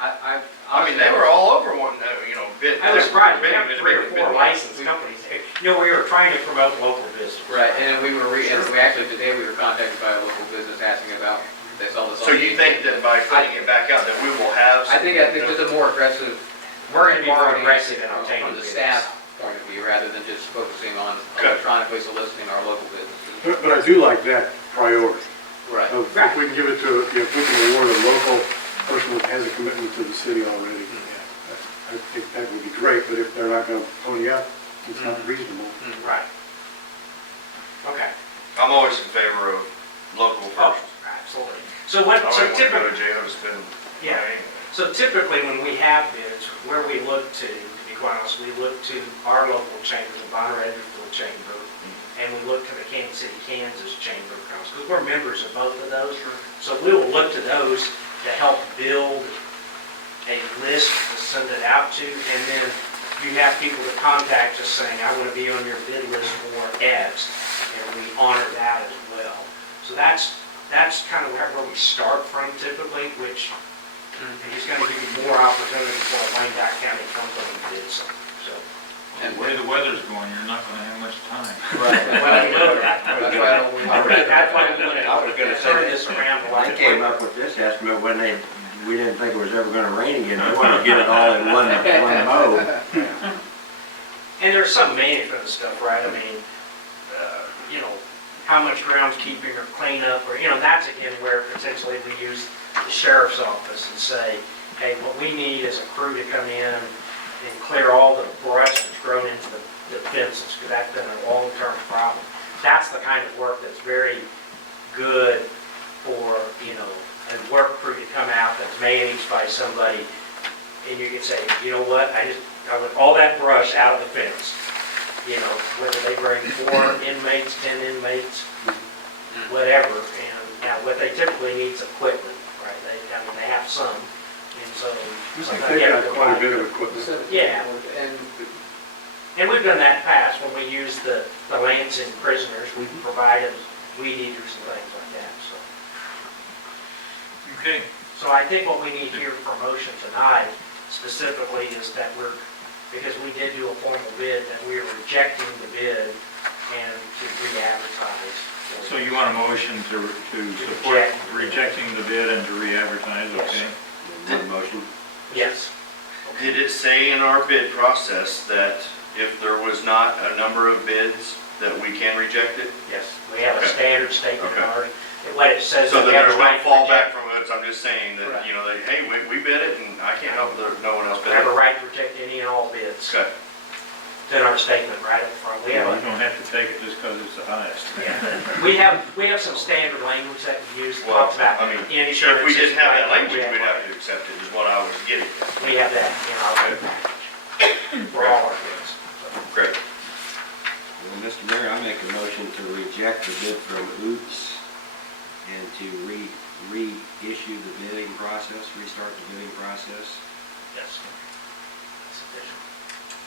I mean, they were all over one, bid. I was surprised, we bidding, have bidding, 3 or bidding, 4 bidding. licensed companies. You know, we were trying to promote local business. Right, and we actually, today we were contacted by a local business asking about this, all this. So you think that by putting it back out, that we will have? I think just a more aggressive. We're going to be more marketing aggressive in From obtaining the bids. staff point of view, rather than just focusing on Good. electronically soliciting our local businesses. But I do like that priority. Right. If we can give it to, if we can award a local person that has a commitment to the city already, I think that would be great, but if they're not going to pony up, it's not reasonable. Right. Okay. I'm always in favor of local Oh, first. absolutely. So what, I so wouldn't want to go typically, to jail to spend Yeah. money. so typically when we have bids, where we look to be quite honest, we look to our local chamber, the Bonner Edwardsville Chamber, and we look to the Kansas City, Kansas Chamber of Commerce, because we're members of both of those. So we will look to those to help build a list to send it out to, and then you have people that contact us saying, I want to be on your bid list for X, and we honor that as well. So that's kind of where we start from typically, which is going to give you more opportunity for a Wayne County company to bid something, so. And the way the weather's going, you're not gonna have much time. That's why we want to turn this around a lot. They came up with this estimate when we didn't think it was ever gonna rain again. They wanted to get it all in one mow. And there's some management of stuff, right? I mean, how much groundskeeping or cleanup, or, that's again where potentially we use the sheriff's office and say, hey, what we need is a crew to come in and clear all the brush that's grown into the fences, because that's been a long-term problem. That's the kind of work that's very good for, a work crew to come out that's managed by somebody, and you can say, you know what, I want all that brush out of the fence. Whether they bring 4 inmates, 10 inmates, whatever, and now what they typically need is equipment, right? They have some, and so. I think they've got quite a bit of equipment. Yeah. And And we've done that in the past when we use the Lansing prisoners, we provided weed eaters and things like that, so. Okay. So I think what we need here for motion tonight specifically is that because we did do a formal bid, that we are rejecting the bid and to re-advertise. So you want a motion to support rejecting the bid and to re-advertise, okay? One motion. Yes. Did it say in our bid process that if there was not a number of bids, that we can reject it? Yes. We have a Okay. standard statement in Okay. ours. What it says. So that that we have there's a no right to fallback reject- from it, I'm just saying that, Right. hey, we bid it and I can't help that no one else We bid have a it. right to reject any and all bids. Okay. It's in our statement right up front. We You have, don't have to take it just because it's the highest. we have some standard language that we use, Well, talks about I mean, insurance. if we didn't have that right, language, we'd have to accept it, is what I was getting at. We have that in our bid package for all our bids. Great. Well, Mr. Mayor, I make a motion to reject the bid from Oops and to reissue the bidding process, restart the bidding process. Yes. Sufficient.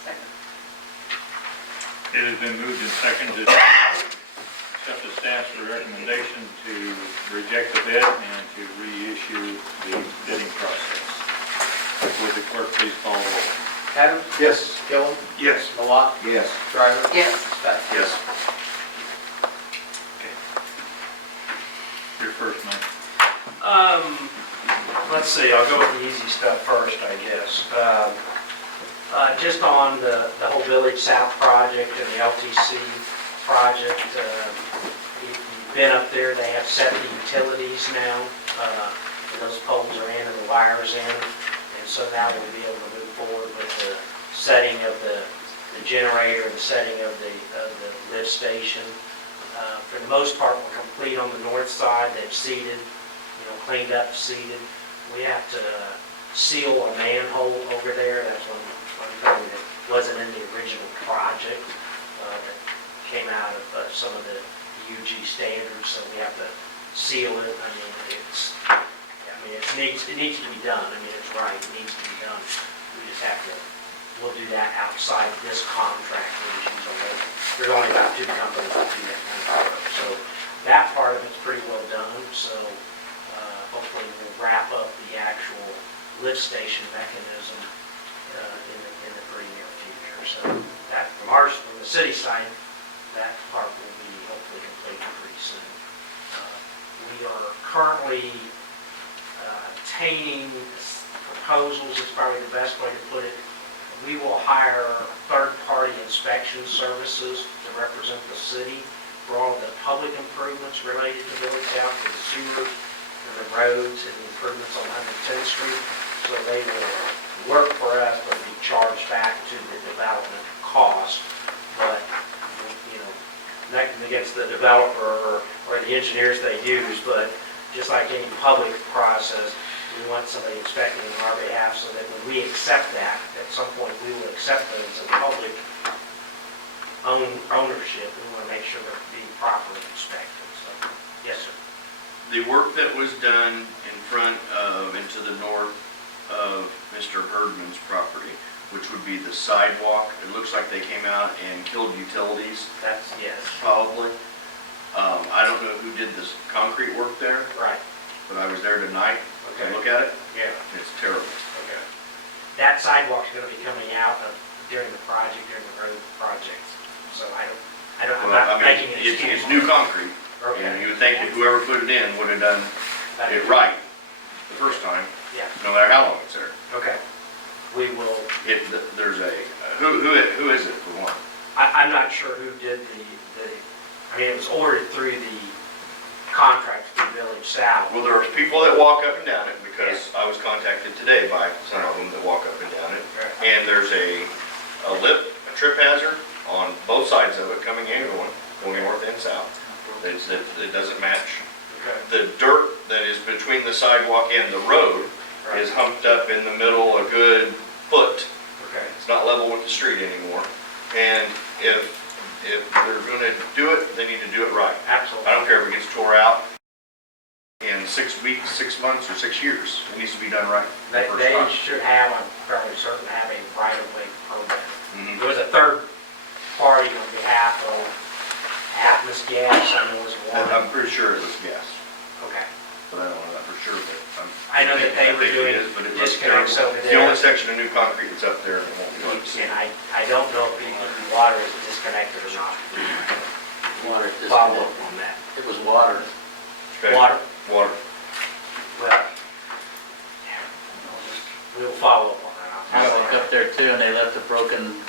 Second. It has been moved and seconded to accept the staff's recommendation to reject the bid and to reissue the bidding process. Would the clerk please call the roll? Adams? Yes. Gillum? Yes. Malat? Yes. Shriver? Yes. Stat? Yes. Your first, Mike. Let's see, I'll go with the easy stuff first, I guess. Just on the whole Village South project and the LTC project, you've been up there, they have set the utilities now, and those poles are in and the wire's in, and so now we'll be able to move forward with the setting of the generator and the setting of the lift station. For the most part, we're complete on the north side, they've seeded, cleaned up, seeded. We have to seal a manhole over there, that's one thing that wasn't in the original project, that came out of some of the UG standards, so we have to seal it. It needs to be done, it's right, it needs to be done. We just have to, we'll do that outside this contract, there's only about 2 companies that do that kind of work. So that part of it's pretty well done, so hopefully we'll wrap up the actual lift station mechanism in the pretty near future. So that from the city side, that part will be hopefully completed pretty soon. We are currently obtaining proposals, is probably the best way to put it. We will hire third-party inspection services to represent the city for all the public improvements related to Village South, for the sewers, and the roads, and the improvements on 110th Street. So they will work for us, but be charged back to the development cost. But, nothing against the developer or the engineers they use, but just like any public process, we want somebody inspecting on our behalf so that when we accept that, at some point we will accept those as public ownership. We want to make sure they're being properly inspected. So, yes, sir. The work that was done in front of and to the north of Mr. Herdman's property, which would be the sidewalk, it looks like they came out and killed utilities, That's, yes. probably. I don't know who did this concrete work there, Right. but I was there tonight to look at it. Yeah. It's terrible. Okay. That sidewalk's going to be coming out during the road project. So I'm not making an excuse. It's new concrete. Okay. And you would think that whoever put it in would have done it right the first time, Yeah. no matter how long it's there. Okay. We will, There's who is it for one? I'm not sure who did it was ordered through the contract through Village South. Well, there's people that walk up and down it, because I was contacted today by some of them that walk up and down it. And there's a trip hazard on both sides of it, coming and going north and south. It doesn't match. Okay. The dirt that is between the sidewalk and the road is humped up in the middle a good foot. Okay. It's not level with the street anymore. And if they're going to do it, they need to do it right. Absolutely. I don't care if it gets tore out in 6 weeks, 6 months, or 6 years. It needs to be done right the first They time. should have, I'm fairly certain, have a right-of-way program. Mhm. There was a third party on behalf of Atmos Gas, I know was And one. I'm pretty sure it was gas, Okay. but I don't know that for sure. But I know that they were think it doing is, but it looks disconnects terrible. over It's the only there. section of new concrete that's up there, and it won't be done. And I don't know if the water is disconnected or not. Water Follow up on that. It was water. Okay? Water, Water. well, we'll follow up on that. I looked up there too, and they left a broken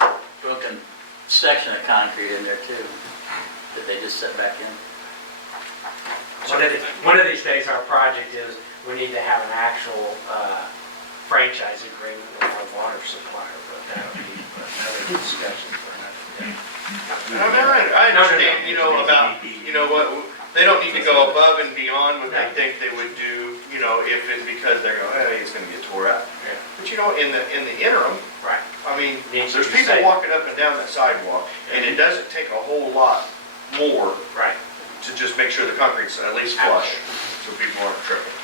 section of concrete in there too, that they just set back in. One of these days, our project is, we need to have an actual franchise agreement with our water supplier, but that'll be another discussion for another And I understand, you know, about, you know, what, they don't need to go above and beyond what they think they would do, you know, if it's because they're going, hey, it's gonna get tore out. Yeah. But you know, in the interim, Right. I mean, Needs to there's be people safe. walking up and down that sidewalk, and it doesn't take a whole lot more Right. to just make sure the concrete's at least flush, so people aren't tripping.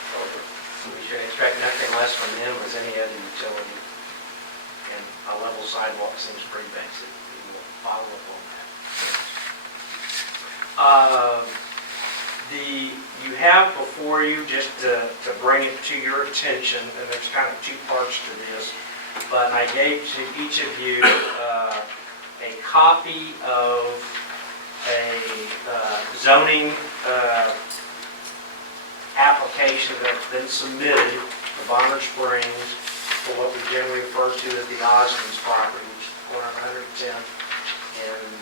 We should expect nothing less from them as any other utility. And a level sidewalk seems pretty basic. We will follow up on that. You have before you, just to bring it to your attention, and there's kind of two parts to this, but I gave to each of you a copy of a zoning application that's been submitted to Bonner Springs for what we generally refer to as the Osmonds property, which is corner of 110th and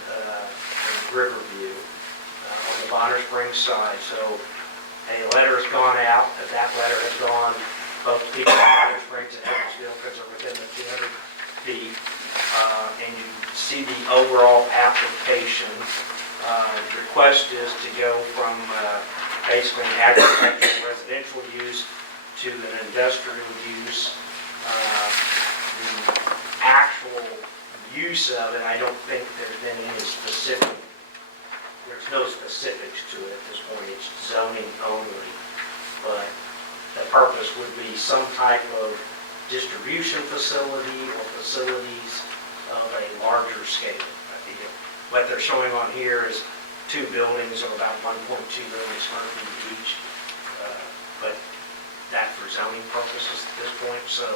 Riverview on the Bonner Springs side. So a letter has gone out, and that letter has gone both to people in Bonner Springs and Edwardsville because they're within the 200 feet. And you see the overall application. The request is to go from basically an agricultural residential use to an industrial use. The actual use of it, I don't think there's been any specific, there's no specifics to it at this point, it's zoning only. But the purpose would be some type of distribution facility or facilities of a larger scale. What they're showing on here is two buildings of about 1.2 million square feet each, but that's for zoning purposes at this point, so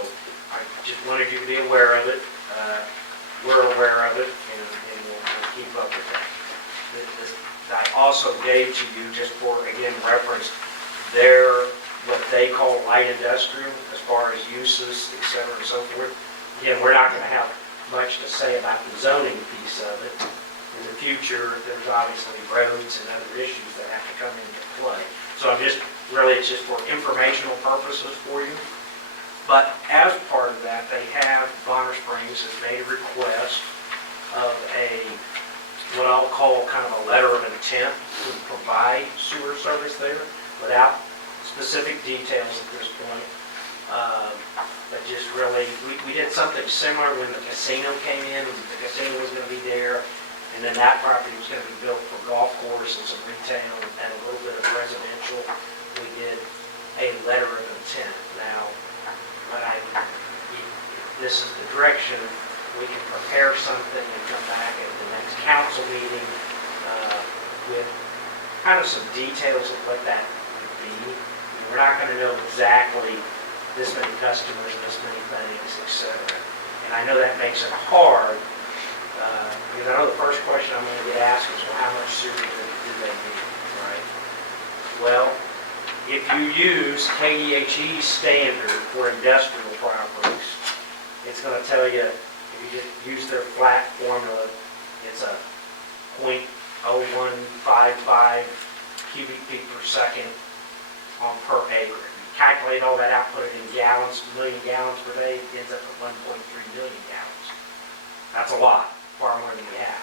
I just wanted you to be aware of it. We're aware of it, and we'll keep up with that. I also gave to you, just for, again, reference, what they call light industrial, as far as uses, et cetera, and so forth. Again, we're not going to have much to say about the zoning piece of it. In the future, there's obviously roads and other issues that have to come into play. So it's just for informational purposes for you. But as part of that, Bonner Springs has made a request of what I'll call kind of a letter of intent to provide sewer service there without specific details at this point. But just really, we did something similar when the casino came in, and the casino was going to be there. And then that property was going to be built for golf course and some retail and a little bit of residential. We did a letter of intent. Now, this is the direction, we can prepare something and come back at the next council meeting with kind of some details of what that would be. We're not going to know exactly this many customers, this many things, etc. And I know that makes it hard. Because I know the first question I'm going to get asked is, well, how much sewer do they need, right? Well, if you use KDHE standard for industrial properties, it's going to tell you, if you just use their flat formula, it's a 0.0155 cubic feet per second per acre. You calculate all that out, put it in gallons, million gallons per day, it ends up at 1.3 million gallons. That's a lot. Far more than we have.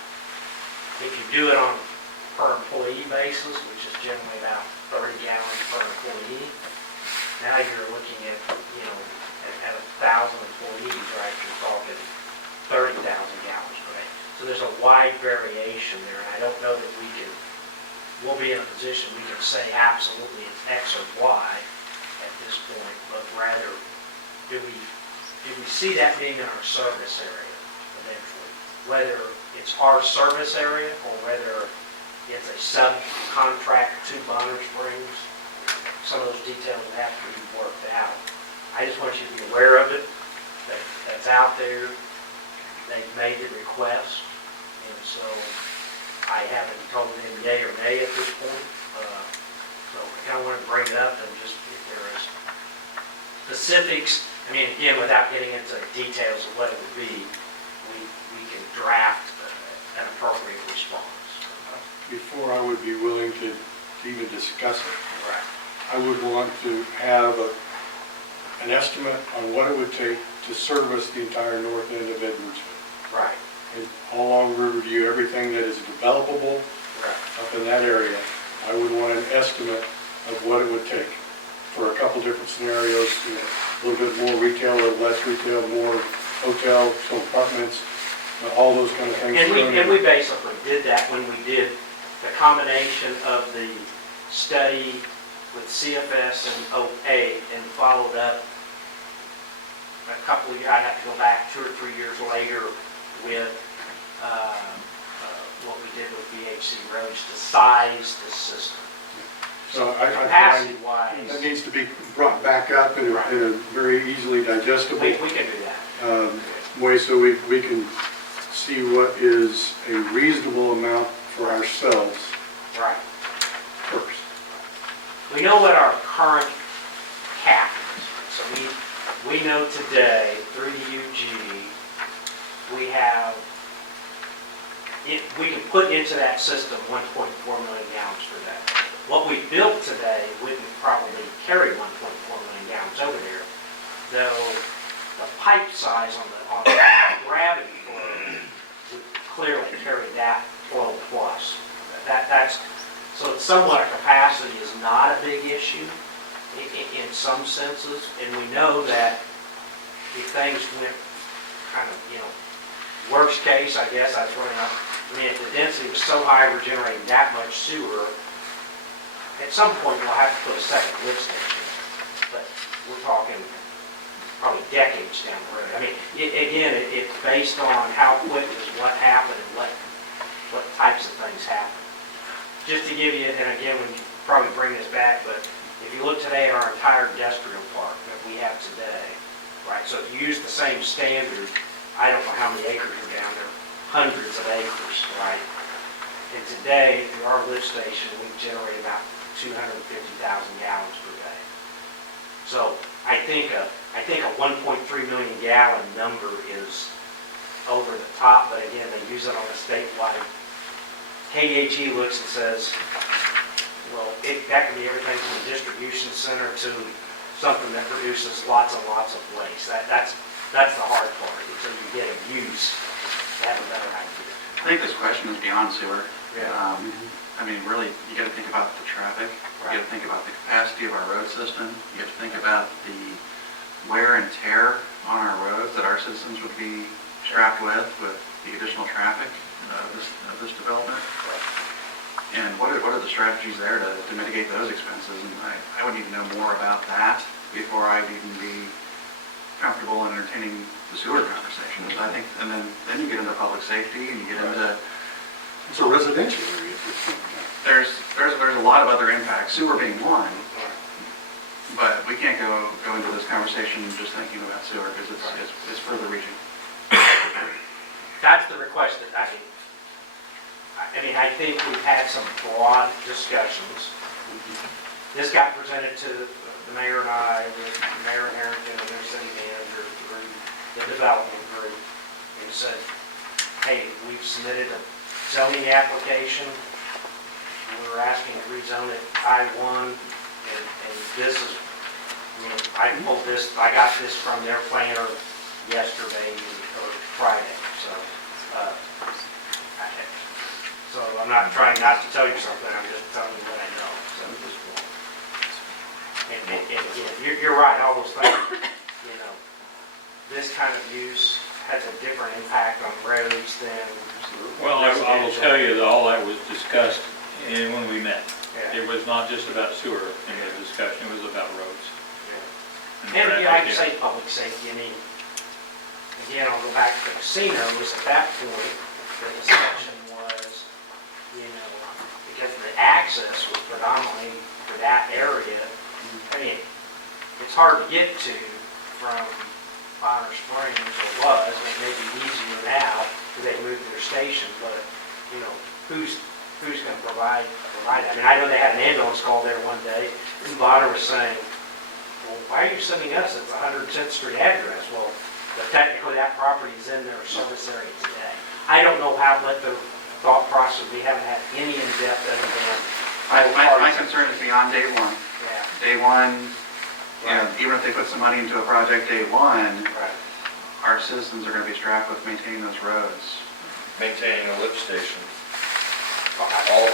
If you do it on per employee basis, which is generally about 30 gallons per employee, now you're looking at, at 1,000 employees, right, you're talking 30,000 gallons per day. So there's a wide variation there, and I don't know that we'll be in a position we can say absolutely it's X or Y at this point, but rather, do we see that being in our service area eventually? Whether it's our service area or whether it's a subcontract to Bonner Springs, some of those details would have to be worked out. I just want you to be aware of it, that's out there. They've made the request, and so I haven't told them yay or nay at this point. So I kind of want to bring it up and just, if there is specifics, I mean, again, without getting into details of what it would be, we can draft an appropriate response. Before I would be willing to even discuss it, Right. I would want to have an estimate on what it would take to service the entire north end of Edwardsville. Right. and all along Riverview, everything that is developable up in that area, I would want an estimate of what it would take for a couple different scenarios, you know, a little bit more retail or less retail, more hotel, some apartments, all those kind of things. And we basically did that when we did the combination of the study with CFS and OA and followed up a couple of years, I'd have to go back 2 or 3 years later with what we did with BHC Roads to size the system. So I find Capacity-wise, that needs to be brought back up in a very easily digestible we can do that. way so we can see what is a reasonable amount for ourselves Right. first. We know what our current cap is. So we know today, through the UG, we have, we can put into that system 1.4 million gallons per day. What we built today wouldn't probably carry 1.4 million gallons over there, though the pipe size on the gravity flow would clearly carry that flow plus. So it's somewhat capacity is not a big issue in some senses, and we know that if things went kind of, worst case, I guess, that's really not, if the density was so high, we're generating that much sewer, at some point we'll have to put a second lift station, but we're talking probably decades down the road. I mean, it's based on how quick does what happen and what types of things happen. Just to give you, and again, we can probably bring this back, but if you look today at our entire industrial park that we have today, right, so if you use the same standard, I don't know how many acres are down there, hundreds of acres, right? And today, through our lift station, we generate about 250,000 gallons per day. So I think a 1.3 million gallon number is over the top, but again, they use it on a statewide. KDHE looks and says, well, that could be everything from a distribution center to something that produces lots and lots of waste. That's the hard part, until you get a use to have a better idea. I think this question is beyond sewer. Yeah. I mean, really, you got to think about the traffic. You got to think about the capacity of our road system. You have to think about the wear and tear on our roads that our citizens would be strapped with the additional traffic of this development. And what are the strategies there to mitigate those expenses? And I would need to know more about that before I'd even be comfortable in entertaining the sewer conversations. I think, and then you get into public safety and you get into. It's a residential area. There's a lot of other impacts, sewer being one, but we can't go into this conversation just thinking about sewer because it's further reaching. That's the request that I think we've had some broad discussions. This got presented to the mayor and I, with Mayor Harrington and their city manager through the development group, and said, hey, we've submitted a zoning application. We were asking to rezone it I-1, and this is, I pulled this, I got this from their planner yesterday or Friday, so so I'm not trying not to tell you something, I'm just telling you what I know. So this one. And again, you're right, all those things, this kind of use has a different impact on roads than. Well, I will tell you that all that was discussed when we met. Yeah. It was not just about sewer in the discussion, it was about roads. And I can say public safety, again, I'll go back to the casinos. At that point, the discussion was, because the access was predominantly for that area, it's hard to get to from Bonner Springs, or was, and it may be easier now because they moved their station, but, who's going to provide that? I know they had an ambulance call there one day, and Bonner was saying, well, why are you sending us? It's 110th Street address. Well, technically that property is in their service area today. I don't know what the thought process, we haven't had any in-depth other than. My concern is beyond day one. Yeah. Day one, Right. even if they put some money into a project day one, Right. our citizens are going to be strapped with maintaining those roads. maintaining a lift station.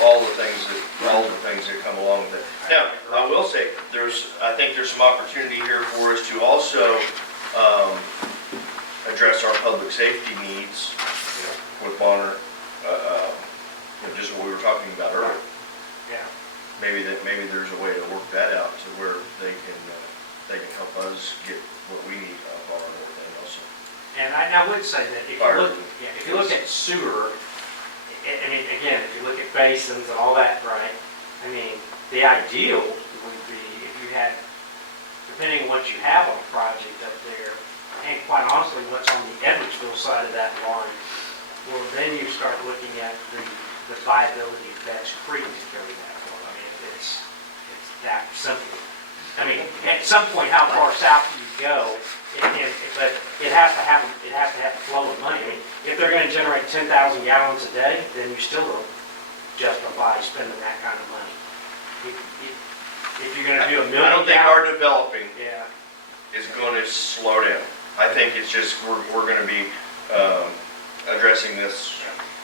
All the things that come along with it. Now, I will say, I think there's some opportunity here for us to also address our public safety needs with Bonner, just what we were talking about earlier. Yeah. Maybe there's a way to work that out to where they can help us get what we need out of our north end also. And I would say that if you look at sewer, I mean, again, if you look at basins and all that, right, I mean, the ideal would be if you had, depending on what you have on a project up there, and quite honestly, what's on the Edwardsville side of that line, well, then you start looking at the viability of Betts Creek to carry that flow. I mean, it's that simple. I mean, at some point, how far south do you go? But it has to have a flow of money. I mean, if they're going to generate 10,000 gallons a day, then you still don't justify spending that kind of money. If you're going to do a million I don't think our developing yeah. is going to slow down. I think it's just, we're going to be addressing this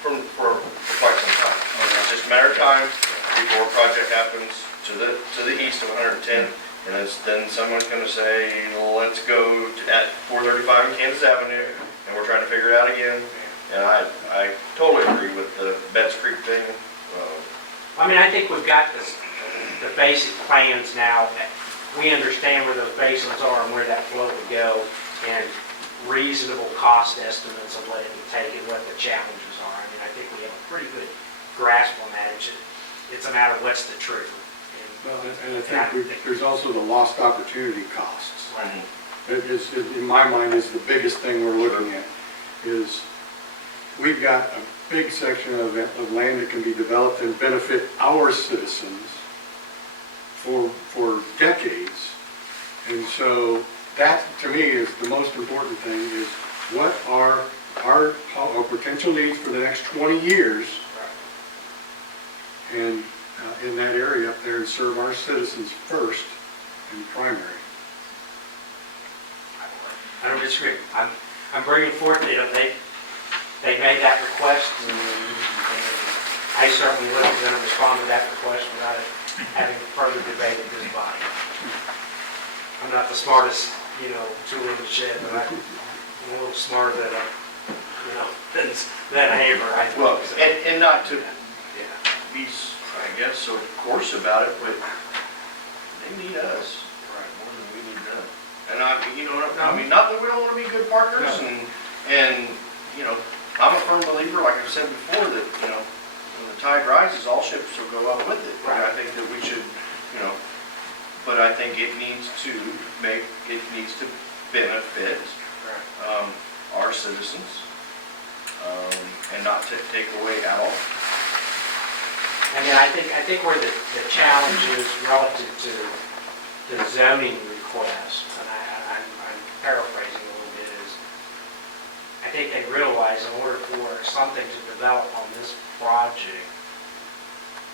for quite some time. It's just a matter of time before a project happens to the east of 110. And then someone's going to say, let's go at 435 in Kansas Avenue, and we're trying to figure it out again. And I totally agree with the Betts Creek thing. I mean, I think we've got the basic plans now. We understand where those basins are and where that flow would go, and reasonable cost estimates of what it would take and what the challenges are. I mean, I think we have a pretty good grasp on that. It's a matter of what's the truth. Well, and I think there's also the lost opportunity costs. Right. It is, in my mind, is the biggest thing we're looking at, is we've got a big section of land that can be developed and benefit our citizens for decades. And so that, to me, is the most important thing, is what are our potential needs for the next 20 years, and in that area up there, and serve our citizens first and primary. I don't disagree. I'm bringing forth, they made that request, and I certainly wasn't going to respond to that request without having further debate at this body. I'm not the smartest, tool in the shed, but I'm a little smarter than a hammer. Well, and not to be, I guess, so coarse about it, but they need us more than we need them. And I mean, not that we don't want to be good partners, and I'm a firm believer, like I've said before, that when the tide rises, all ships will go up with it. And I think that we should, but I think it needs to benefit our citizens, and not to take away at all. I mean, I think where the challenge is relative to the zoning request, and I'm paraphrasing a little bit, is I think they realize in order for something to develop on this project,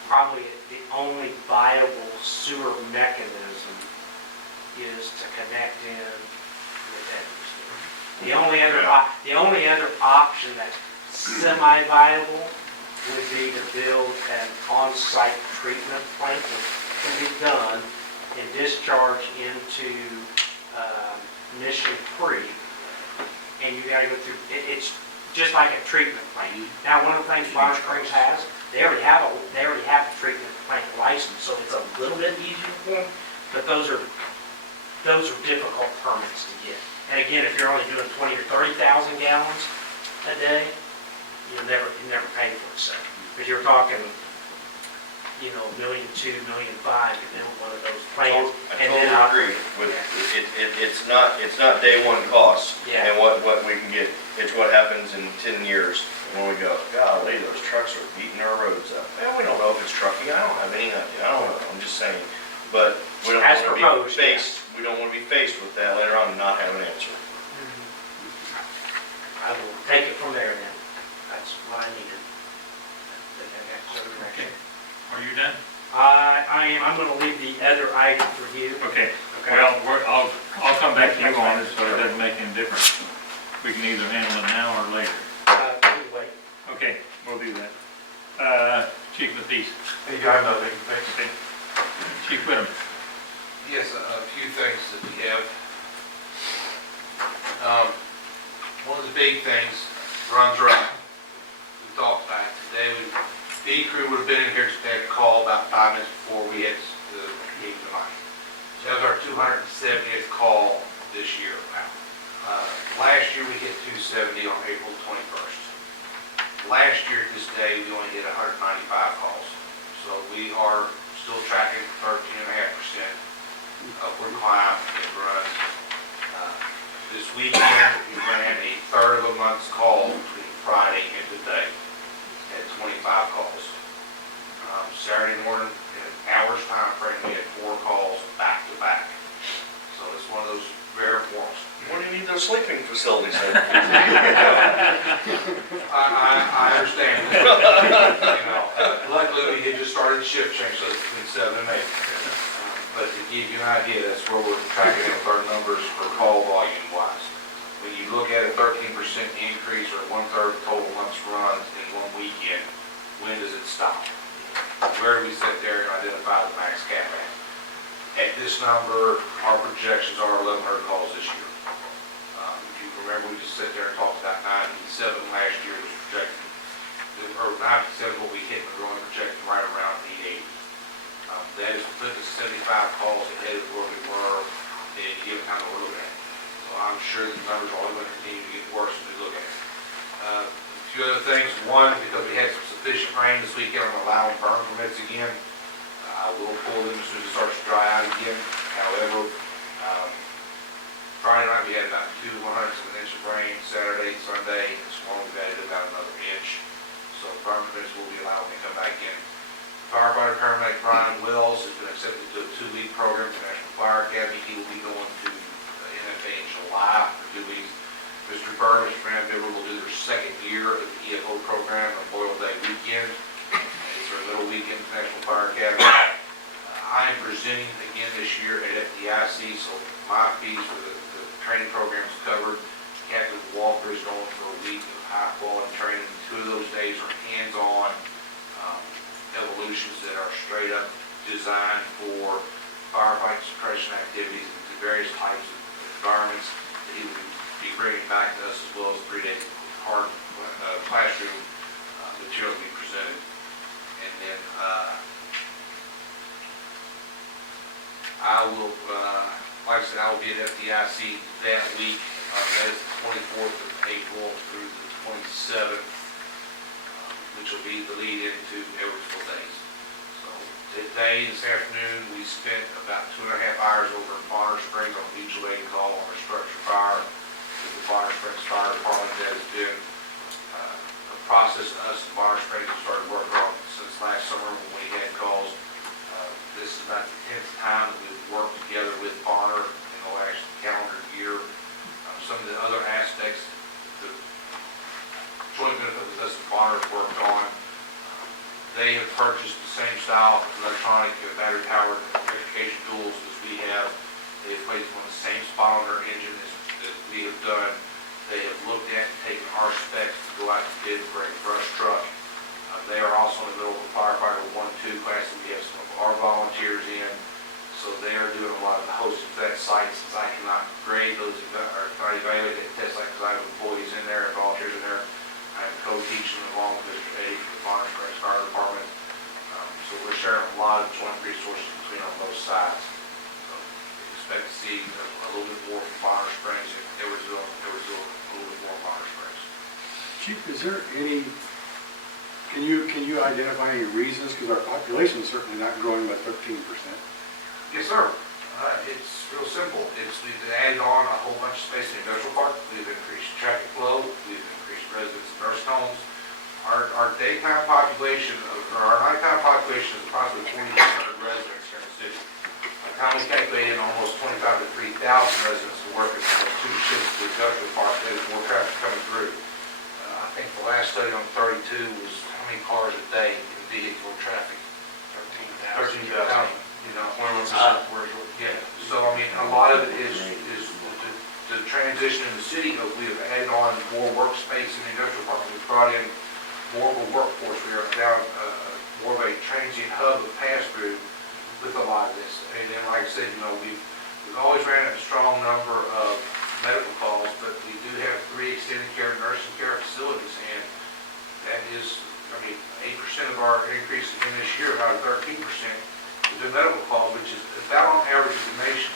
probably the only viable sewer mechanism is to connect in with Edwardsville. The only other option that's semi-viable would be to build an on-site treatment plant that can be done and discharge into Mission Creek. And you gotta go through, it's just like a treatment plant. Now, one of the things Bonner Springs has, they already have a treatment plant license, so it's a little bit easier for them, but those are difficult permits to get. And again, if you're only doing 20 or 30,000 gallons a day, you never pay for itself. Because you're talking, $1.2 million, $1.5 million to build one of those plants. I totally agree with it's not day one cost and what we can get. It's what happens in 10 years when we go, golly, those trucks are beating our roads up. Well, we don't know if it's trucking. I don't have any idea. I don't know. I'm just saying. But we don't want to be faced. We don't want to be faced with that later on and not have an answer. I will take it from there then. That's what I needed. Are you done? I am. I'm going to leave the other item for you. Okay. Well, I'll come back to you on it, so it doesn't make any difference. We can either handle it now or later. We'll wait. Okay, we'll do that. Chief Matisse. Hey, I have nothing, thanks. Okay. Chief Whittem. Yes, a few things that we have. One of the big things, runs right. We talked about it today. The crew would have been in here today to call about 5 minutes before we had the meeting tonight. So that was our 270th call this year. Last year we hit 270 on April 21st. Last year at this day, we only hit 195 calls. So we are still tracking 13.5% upward climb in runs. This weekend, we ran a third of a month's call between Friday and today at 25 calls. Saturday morning, in an hour's time frame, we had 4 calls back to back. So it's one of those rare forms. What do you need those sleeping facilities in? I understand. Luckily, we had just started the shift change, so it's between 7 and 8. But to give you an idea, that's where we're tracking with our numbers for call volume wise. When you look at a 13% increase or 1/3 total month's runs in one weekend, when does it stop? Where do we sit there and identify the max cap at? At this number, our projections are 1,100 calls this year. If you remember, we just sat there and talked about 97 last year was projected, or 97 what we hit, and we're only projecting right around 880. That is put us 75 calls ahead of where we were in given time that we're looking at. So I'm sure the numbers are only going to continue to get worse as we look at it. A few other things. One, because we had some sufficient rain this weekend, I'm allowing burn permits again. I will pull them as soon as it starts to dry out again. However, Friday night we had about 2/100 of an inch of rain. Saturday, Sunday, this morning we've added about another inch. So burn permits will be allowed to come back in. Firefighter paramedic Brian Wells has been accepted to a 2-week program at the National Fire Academy. He will be going to the NFA in July for 2 weeks. Mr. Byrne and Mr. Van Bibber will do their second year of the EFO program on Memorial Day weekend. It's their little weekend at the National Fire Academy. I am presenting again this year at FDIC, so my fees for the training program is covered. Captain Walker is going for a week of high-quality training. 2 of those days are hands-on evolutions that are straight up designed for firefighting suppression activities into various types of environments that he will be bringing back to us, as well as 3 days of hard classroom material to be presented. And then I will, like I said, I will be at FDIC that week. That is the 24th of April through the 27th. Which will be the lead into Edwardsville days. So today, this afternoon, we spent about 2.5 hours over in Bonner Springs on a mutual aid call on a structure fire with the Bonner Springs Fire Department. That has been a process us in Bonner Springs have started working on since last summer when we had calls. This is about the 10th time that we've worked together with Bonner in the last calendar year. Some of the other aspects, the joint benefit with us that Bonner's worked on. They have purchased the same style of electronic battery powered electrification tools as we have. They've placed one of the same spot on their engine as we have done. They have looked at and taken our specs to go out to bid for a brush truck. They are also in the middle of a firefighter 1-2 class that we have some of our volunteers in. So they are doing a lot of the hosting for that site, since I cannot grade those or not evaluate that test site because I have employees in there and volunteers in there. I'm co-teaching along with Mr. Eddie from the Bonner Springs Fire Department. So we're sharing a lot of joint resources between on both sides. So we expect to see a little bit more from Bonner Springs and Edwardsville, a little bit more Bonner Springs. Chief, is there any, can you identify any reasons? Because our population is certainly not growing by 13%. Yes, sir. It's real simple. We've added on a whole bunch of space in the industrial park. We've increased traffic flow. We've increased residents in nursing homes. Our daytime population, or our nighttime population is approximately 2,600 residents here in the city. By the time we calculate in almost 25 to 3,000 residents to work at 2 shifts to the industrial park, there's more traffic coming through. I think the last study on 32 was how many cars a day in vehicular traffic? 13,000. You know, yeah. So I mean, a lot of it is the transition in the city. We have added on more workspace in the industrial park. We've brought in more of a workforce. We are now more of a transient hub of pass-through with a lot of this. And then, like I said, we've always ran a strong number of medical calls, but we do have 3 extended care nursing care facilities, and that is, 8% of our increase in this year, about 13%, is in medical calls, which is about on average of the nation.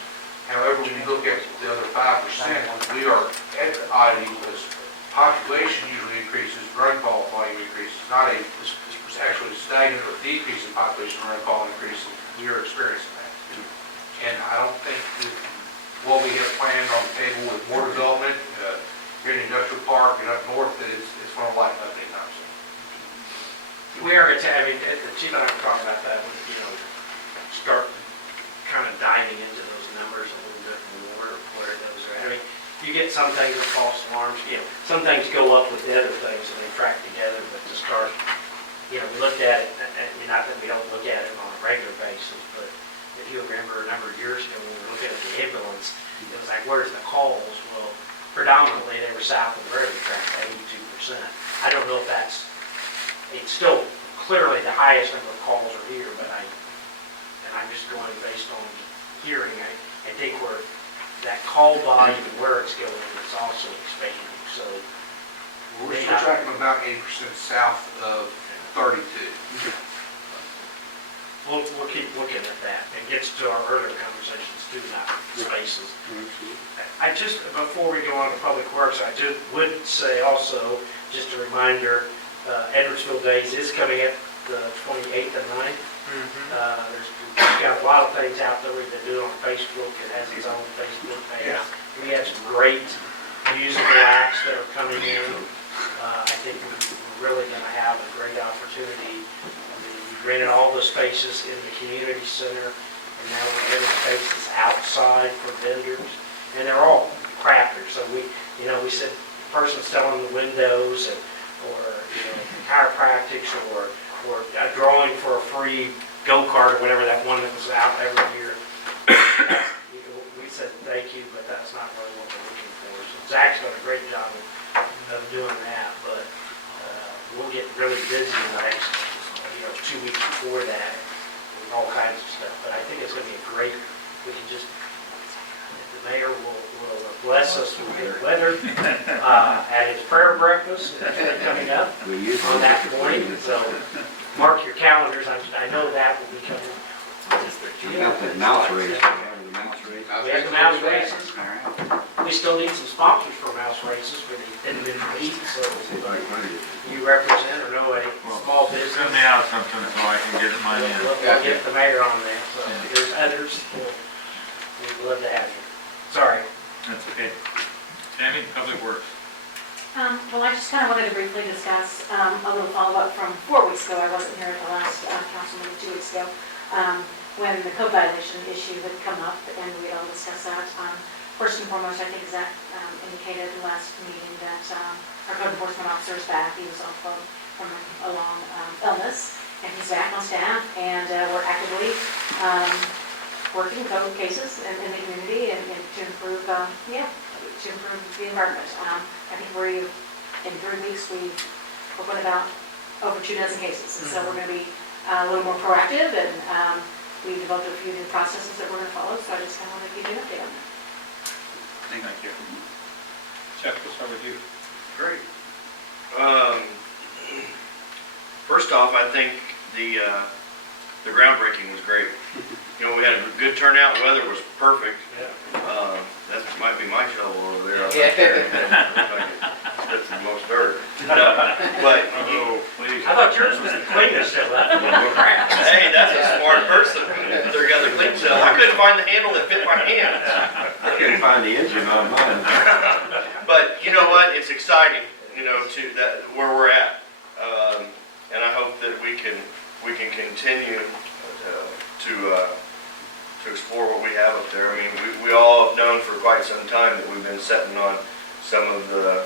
However, when you look at the other 5%, we are at the oddity because population usually increases, run call volume increases, not actually stagnant or decrease in population run call increases. We are experiencing that. And I don't think that what we have planned on the table with more development here in the industrial park and up north, that it's going to lighten up anytime soon. We are, the chief and I were talking about that, start kind of diving into those numbers a little bit more, where those are. You get some things that false alarms, some things go up with the other things and they track together, but to start, we looked at it, and not that we don't look at it on a regular basis, but if you remember a number of years ago when we were looking at the ambulance, it was like, where's the calls? Well, predominantly they were south of the railroad track, 82%. I don't know if it's still clearly the highest number of calls are here, but I'm just going based on hearing. I think that call volume and where it's going, it's also expanding. So We're still tracking about 80% south of 32. We'll keep looking at that. It gets to our earlier conversations too, about spaces. Before we go on to Public Works, I would say also, just a reminder, Edwardsville Days is coming up the 28th and 9th. We've got a lot of things out there we've been doing on Facebook. It has its own Facebook page. Yeah. We have some great musical acts that are coming in. I think we're really going to have a great opportunity. We rented all the spaces in the community center, and now we're renting spaces outside for vendors, and they're all crafters. So we said the person selling the windows, or chiropractics, or a drawing for a free go-kart, or whatever that one that was out every year. We said thank you, but that's not really what we're looking for. So Zach's done a great job of doing that, but we'll get really busy in the next 2 weeks before that with all kinds of stuff. But I think it's going to be we can just, if the mayor will bless us with good weather at his prayer breakfast, that's coming up on that morning. So mark your calendars. I know that will be coming. You got the mouse race, We have the mouse races. We still need some sponsors for mouse races for the individual heat, so you represent or know a small business. Send me out something so I can get mine in. We'll get the mayor on that, so if there's others, we'd love to have you. Sorry. That's okay. Tammy, Public Works. Well, I just kind of wanted to briefly discuss a little follow-up from 4 weeks ago. I wasn't here at the last council meeting 2 weeks ago, when the code violation issue had come up, and we had all discussed that. First and foremost, I think Zach indicated in the last meeting that our code enforcement officer is back. He was off from a long illness, and he's back on staff, and we're actively working code cases in the community and to improve, to improve the environment. I think in 3 weeks, we've opened about over 24 cases, and so we're going to be a little more proactive, and we've developed a few new processes that we're going to follow, so I just kind of want to give you an update on that. Thank you. Jeff, we'll start with you. Great. First off, I think the groundbreaking was great. We had a good turnout, weather was perfect. That might be my shovel over there. That's the most dirt. But please. I thought yours was the cleanest show. hey, that's a smart person. They're got the clean shell. I couldn't find the handle that fit my hands. I couldn't find the engine on mine. But you know what? It's exciting, to that where we're at, and I hope that we can continue to explore what we have up there. I mean, we all have known for quite some time that we've been sitting on some of the,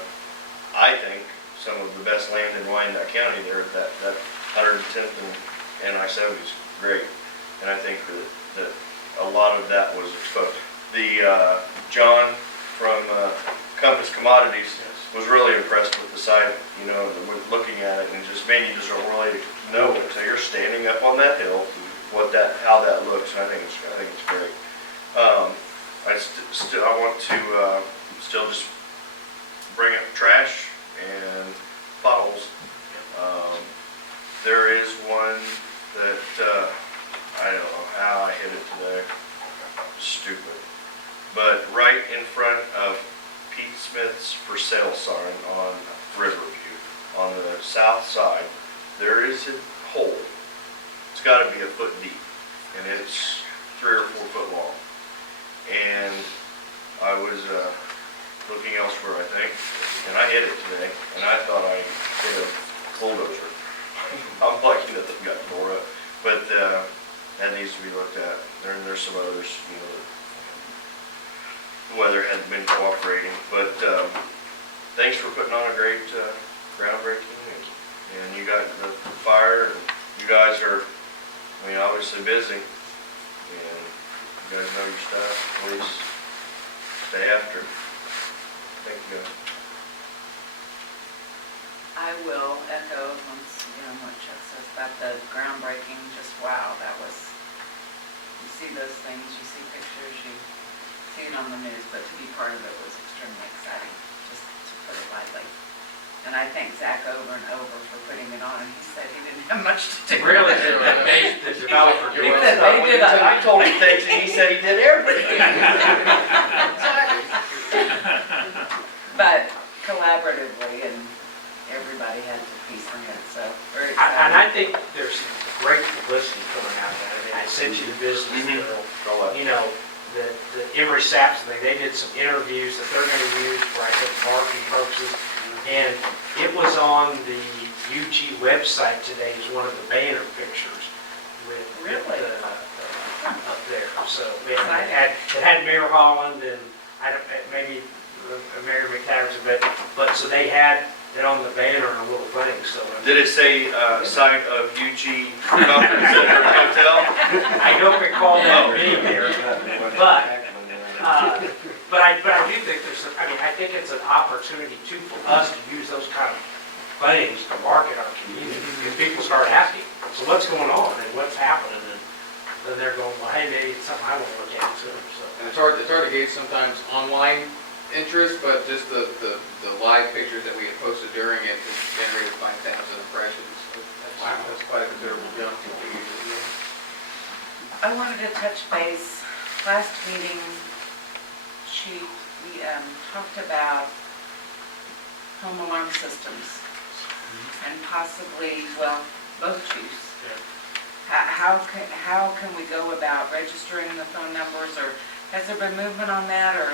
I think, some of the best land in Wyandotte County there at that 110th and I-70 is great, and I think that a lot of that was exposed. The John from Compass Commodities was really impressed with the site, you know, and we're looking at it and just, man, you just don't really know until you're standing up on that hill, how that looks, and I think it's great. I want to, still just bring up trash and potholes. There is one that, I don't know how I hit it today, stupid. But right in front of Pete Smith's for sale sign on Riverview, on the south side, there is a hole. It's gotta be a foot deep, and it's 3 or 4 foot long. And I was, looking elsewhere, I think, and I hit it today, and I thought I hit a bulldozer. I'm lucky that it got tore up, but, that needs to be looked at. There's some others, you know, the weather hasn't been cooperating, but, thanks for putting on a great, groundbreaking, and you got the fire, and you guys are, I mean, obviously busy, and you guys know your stuff, please stay after it. Thank you, guys. I will echo what Chuck says about the groundbreaking, just wow, that was, you see those things, you see pictures, you see it on the news, but to be part of it was extremely exciting, just to put it lightly. And I thank Zach over and over for putting it on, and he said he didn't have much to do. Really, the developer did. He said they did I told him things, and he said he did everything. But collaboratively, and everybody had a piece in it, so very And exciting. I think there's some great publicity coming out of that. I mean, I sent you the business bill, you know, the Emery Saps thing, they did some interviews that they're gonna use for, I think, marketing purposes. And it was on the UG website today as one of the banner pictures with Really? up there. So it had Mayor Holland and I don't, maybe Mayor McTavish, but so they had it on the banner and a little thing. So Did it say, site of UG Conference Center Hotel? I don't recall that being there, but I do think I think it's an opportunity too for us to use those kind of things to market our community. Because people start asking, so what's going on and what's happening? And then they're going, well, hey, maybe it's something I want to look at too. So. And it's hard to gauge sometimes online interest, but just the live pictures that we had posted during it has generated 5,000 impressions. That's quite a considerable jump from what we usually do. I wanted to touch base. Last meeting, Chief, we talked about home alarm systems and possibly, well, both chiefs. How can we go about registering the phone numbers, or has there been movement on that, or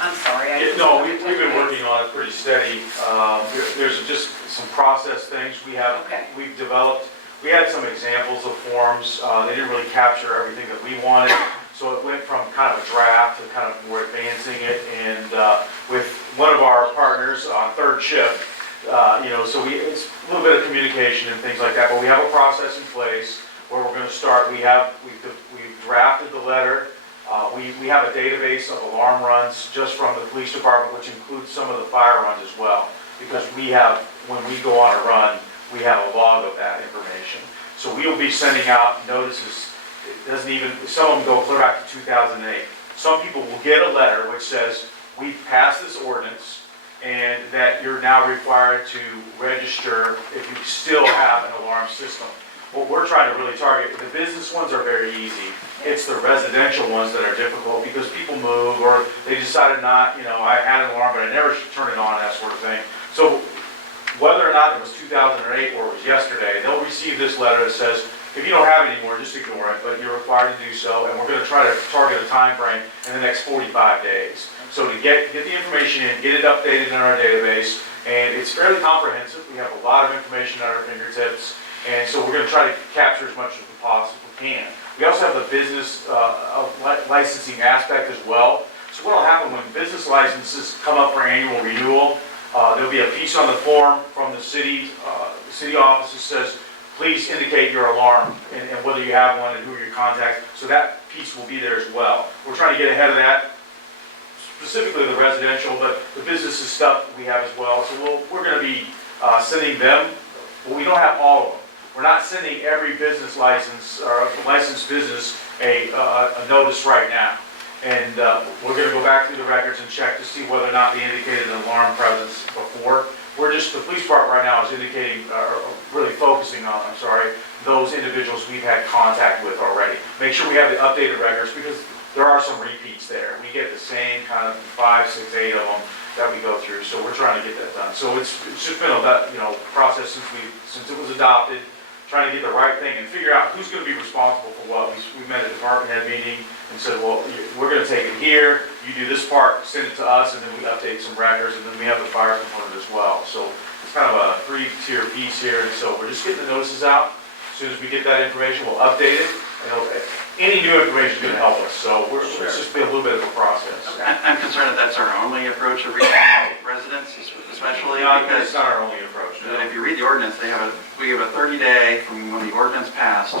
I'm sorry. No, we've been working on it pretty steady. There's just some process things we've developed. We had some examples of forms. They didn't really capture everything that we wanted, so it went from kind of a draft to kind of more advancing it. And with one of our partners on third shift, so it's a little bit of communication and things like that. But we have a process in place where we're going to start. We've drafted the letter. We have a database of alarm runs just from the police department, which includes some of the fire runs as well. Because when we go on a run, we have a log of that information. So we will be sending out notices. It doesn't even, some of them go clear back to 2008. Some people will get a letter which says, we've passed this ordinance and that you're now required to register if you still have an alarm system. What we're trying to really target, the business ones are very easy. It's the residential ones that are difficult because people move or they decided not, I had an alarm but I never should turn it on, that sort of thing. So whether or not it was 2008 or it was yesterday, they'll receive this letter that says, if you don't have it anymore, just ignore it, but you're required to do so, and we're going to try to target a time frame in the next 45 days. So to get the information in, get it updated in our database, and it's fairly comprehensive. We have a lot of information at our fingertips, and so we're going to try to capture as much as we possibly can. We also have the business licensing aspect as well. So what will happen when business licenses come up for annual renewal, there'll be a piece on the form from the city office that says, please indicate your alarm and whether you have one and who your contact. So that piece will be there as well. We're trying to get ahead of that specifically the residential, but the business is stuff we have as well. So we're going to be sending them, but we don't have all of them. We're not sending every business license or licensed business a notice right now. And we're going to go back through the records and check to see whether or not they indicated an alarm presence before. The police department right now is indicating, really focusing on, those individuals we've had contact with already. Make sure we have the updated records because there are some repeats there. We get the same kind of 5, 6, 8 of them that we go through, so we're trying to get that done. So it's just been a process since it was adopted, trying to get the right thing and figure out who's going to be responsible for what. We met at a department head meeting and said, well, we're going to take it here, you do this part, send it to us, and then we update some records, and then we have the fire component as well. So it's kind of a 3-tier piece here, and so we're just getting the notices out. As soon as we get that information, we'll update it. Any new information is going to help us, so it's just be a little bit of a process. I'm concerned that that's our only approach of reaching out residents, especially because it's not our only approach. No. if you read the ordinance, we have a 30-day from when the ordinance passed.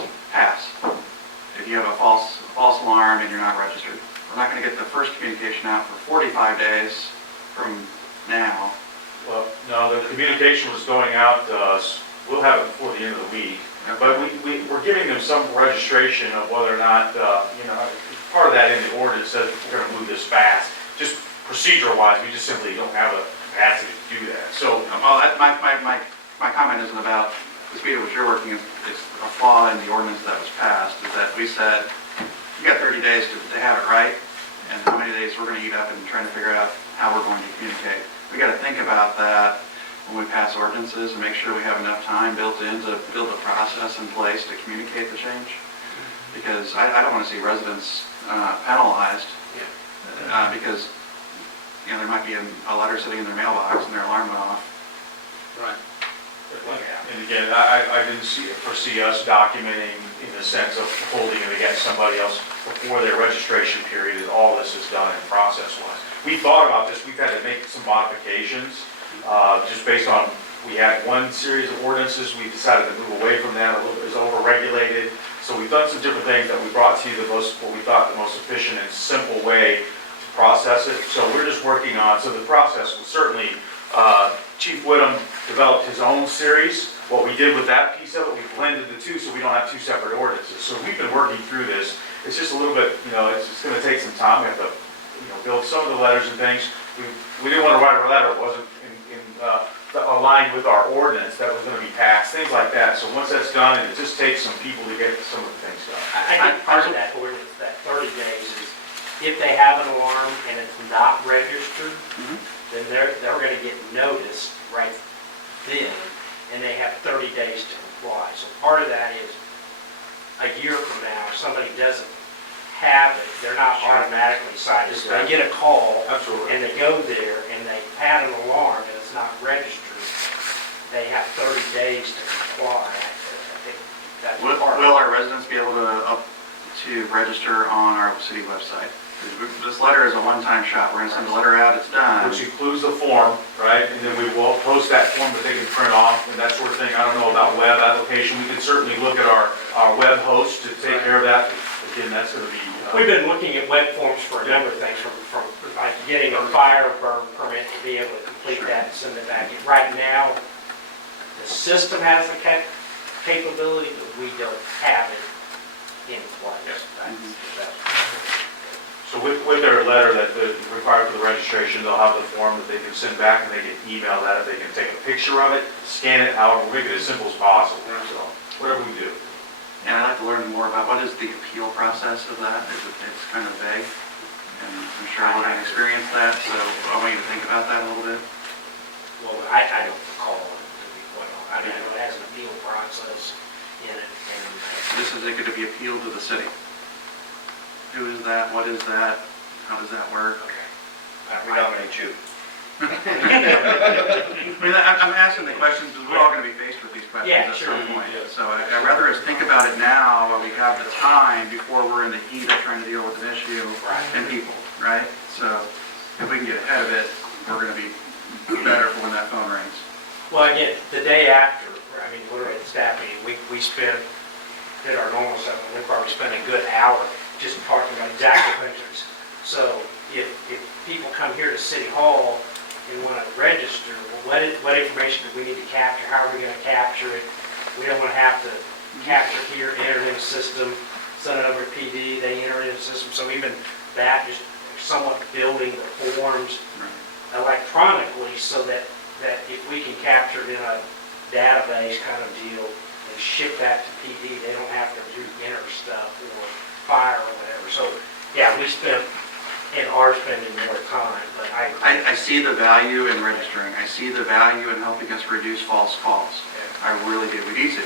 If you have a false alarm and you're not registered, we're not going to get the first communication out for 45 days from now. Well, no, the communication was going out to us. We'll have it before the end of the week. But we're giving them some registration of whether or not, part of that in the ordinance says we're going to move this fast. Just procedure-wise, we just simply don't have the capacity to do that. So, my comment isn't about the speed at which you're working. It's a flaw in the ordinance that was passed, is that we said, you got 30 days to have it right, and how many days we're going to eat up and trying to figure out how we're going to communicate. We got to think about that when we pass ordinances and make sure we have enough time built in to build a process in place to communicate the change. Because I don't want to see residents penalized because there might be a letter sitting in their mailbox and their alarm went off. Right. and again, I didn't foresee us documenting in the sense of holding it against somebody else before their registration period, and all this is done in process-wise. We thought about this, we've had to make some modifications. Just based on, we had one series of ordinances, we decided to move away from that, a little bit is over-regulated. So we've done some different things that we brought to you what we thought the most efficient and simple way to process it. So we're just working on, so the process was certainly, Chief Whittam developed his own series. What we did with that piece of it, we blended the two so we don't have two separate ordinances. So we've been working through this. It's just a little bit, it's going to take some time. We have to, build some of the letters and things. We didn't want to write a letter that wasn't aligned with our ordinance that was going to be passed, things like that. So once that's done, it just takes some people to get some of the things done. I think part of that ordinance, that 30 days is if they have an alarm and it's not registered, then they're going to get noticed right then, and they have 30 days to comply. So part of that is a year from now, if somebody doesn't have it, they're not automatically cited. So they get a call, and they go there, and they had an alarm, and it's not registered, they have 30 days to comply. I think that's part of it. Will our residents be able to register on our city website? This letter is a one-time shot. We're going to send a letter out, it's done. Which includes the form, right? And then we will post that form that they can print off and that sort of thing. I don't know about web application. We can certainly look at our web host to take care of that. Again, that's going to be... We've been looking at web forms for a number of things, from like getting a fire burn permit to be able to complete that and send it back. Right now, the system has the capability, but we don't have it in place. So with their letter that required for the registration, they'll have the form that they can send back and they can email that. They can take a picture of it, scan it, however, we'll make it as simple as possible. So whatever we do. And I'd like to learn more about what is the appeal process of that. It's kind of vague, and I'm sure I haven't experienced that, so I want you to think about that a little bit. Well, I don't recall it, to be quite honest. I mean, it has an appeal process in it, and This is going to be appealed to the city. Who is that? What is that? How does that work? We nominate you. I mean, I'm asking the questions because we're all going to be faced with these questions at some point. So I'd rather us think about it now while we have the time before we're in the heat of trying to deal with an issue and people, right? So if we can get ahead of it, we're going to be better for when that phone rings. well, again, the day after, I mean, literally at the staff meeting, we did our normal stuff, and we probably spent a good hour just talking about exactly what things. So if people come here to City Hall and want to register, well, what information do we need to capture? How are we going to capture it? We don't want to have to capture here, enter in the system, send it over to PD, they enter it in the system. So even that, just somewhat building the forms electronically so that if we can capture it in a database kind of deal and ship that to PD, they don't have to enter stuff or fire or whatever. So, yeah, we spent and are spending more time, but I see the value in registering. I see the value in helping us reduce false calls. I really do. We need to.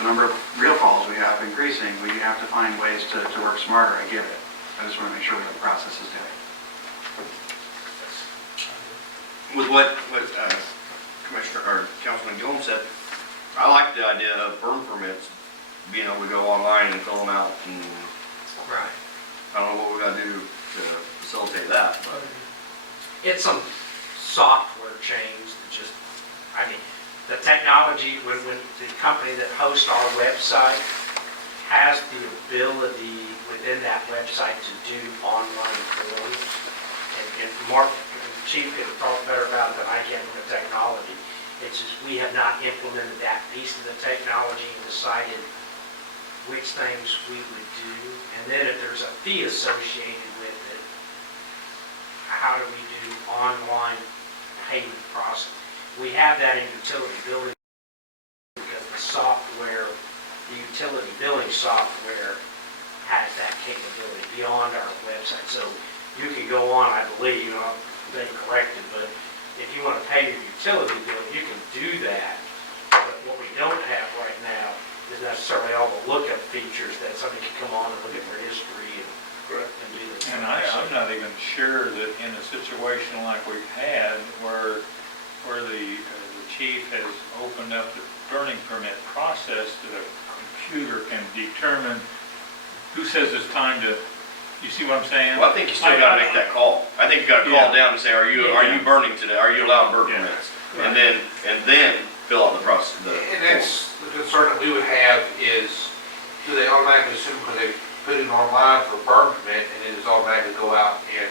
The number of real calls we have increasing. We have to find ways to work smarter. I get it. I just want to make sure we have the processes down. With what Commissioner, or Councilman Gillum said, I like the idea of burn permits, being able to go online and fill them out, and right. I don't know what we gotta do to facilitate that, but. It's some software change that just, I mean, the technology, when the company that hosts our website has the ability within that website to do online forms, and Mark, the chief, could talk better about it than I can with the technology. It's just we have not implemented that piece of the technology and decided which things we would do. And then if there's a fee associated with it, how do we do online payment process? We have that in utility billing because the software, the utility billing software has that capability beyond our website. So you can go on, I believe, I've been corrected, but if you want to pay your utility bill, you can do that. But what we don't have right now is necessarily all the lookup features that somebody can come on and look at their history and do this. And I'm not even sure that in a situation like we've had where the chief has opened up the burning permit process that a computer can determine who says it's time to, you see what I'm saying? Well, I think you still gotta make that call. I think you gotta call down and say, are you burning today? Are you allowed burn Yeah. permits? And then fill out the process. And that's the concern that we would have is, do they automatically assume when they put it online for a burn permit and it is automatically go out and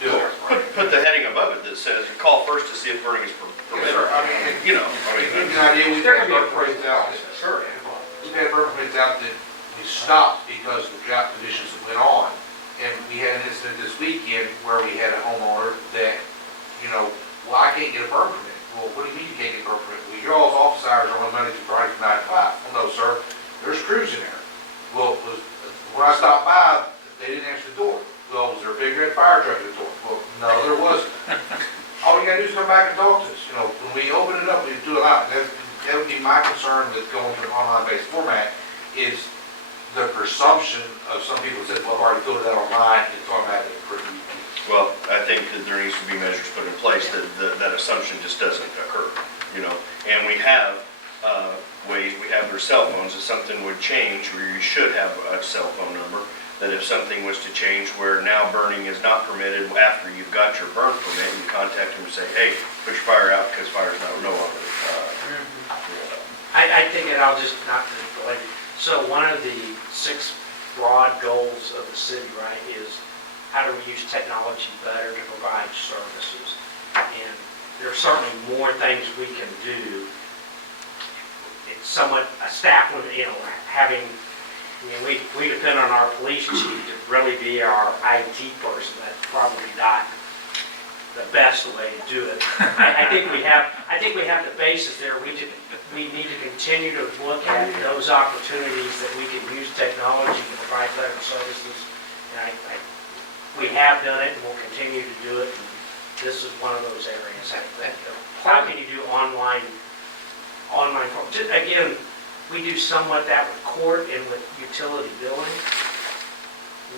do it? Put the heading above it that says, call first to see if burning is permitted. Yes, sir. I mean, You know, to give you an idea, we've had burn permits out. Sure. We've had burn permits out that we stopped because of the drought conditions that went on. And we had an incident this weekend where we had a homeowner that, well, I can't get a burn permit. Well, what do you mean you can't get a burn permit? Well, your all's office hours are on Monday through Friday from 9 to 5. Well, no, sir, there's crews in there. Well, when I stopped by, they didn't answer the door. Well, was there a big red fire truck at the door? Well, no, there wasn't. All you gotta do is come back and talk to us. When we open it up, we do it out. That would be my concern with going to an online-based format is the presumption of some people said, well, I've already filled it out online, it's automatically approved. Well, I think that there needs to be measures put in place that that assumption just doesn't occur, And we have ways, we have their cell phones, if something would change, where you should have a cell phone number, that if something was to change where now burning is not permitted, after you've got your burn permit, you contact them and say, hey, put your fire out because fire's no longer. I think, and I'll just not to delay you. So one of the 6 broad goals of the city, right, is how do we use technology better to provide services? And there are certainly more things we can do. It's somewhat a staff, having, we depend on our police chief to really be our IT person. That's probably not the best way to do it. I think we have the basis there. We need to continue to look at those opportunities that we can use technology to provide better services. And we have done it and we'll continue to do it. And this is one of those areas. How can you do online forms? Again, we do somewhat that with court and with utility billing.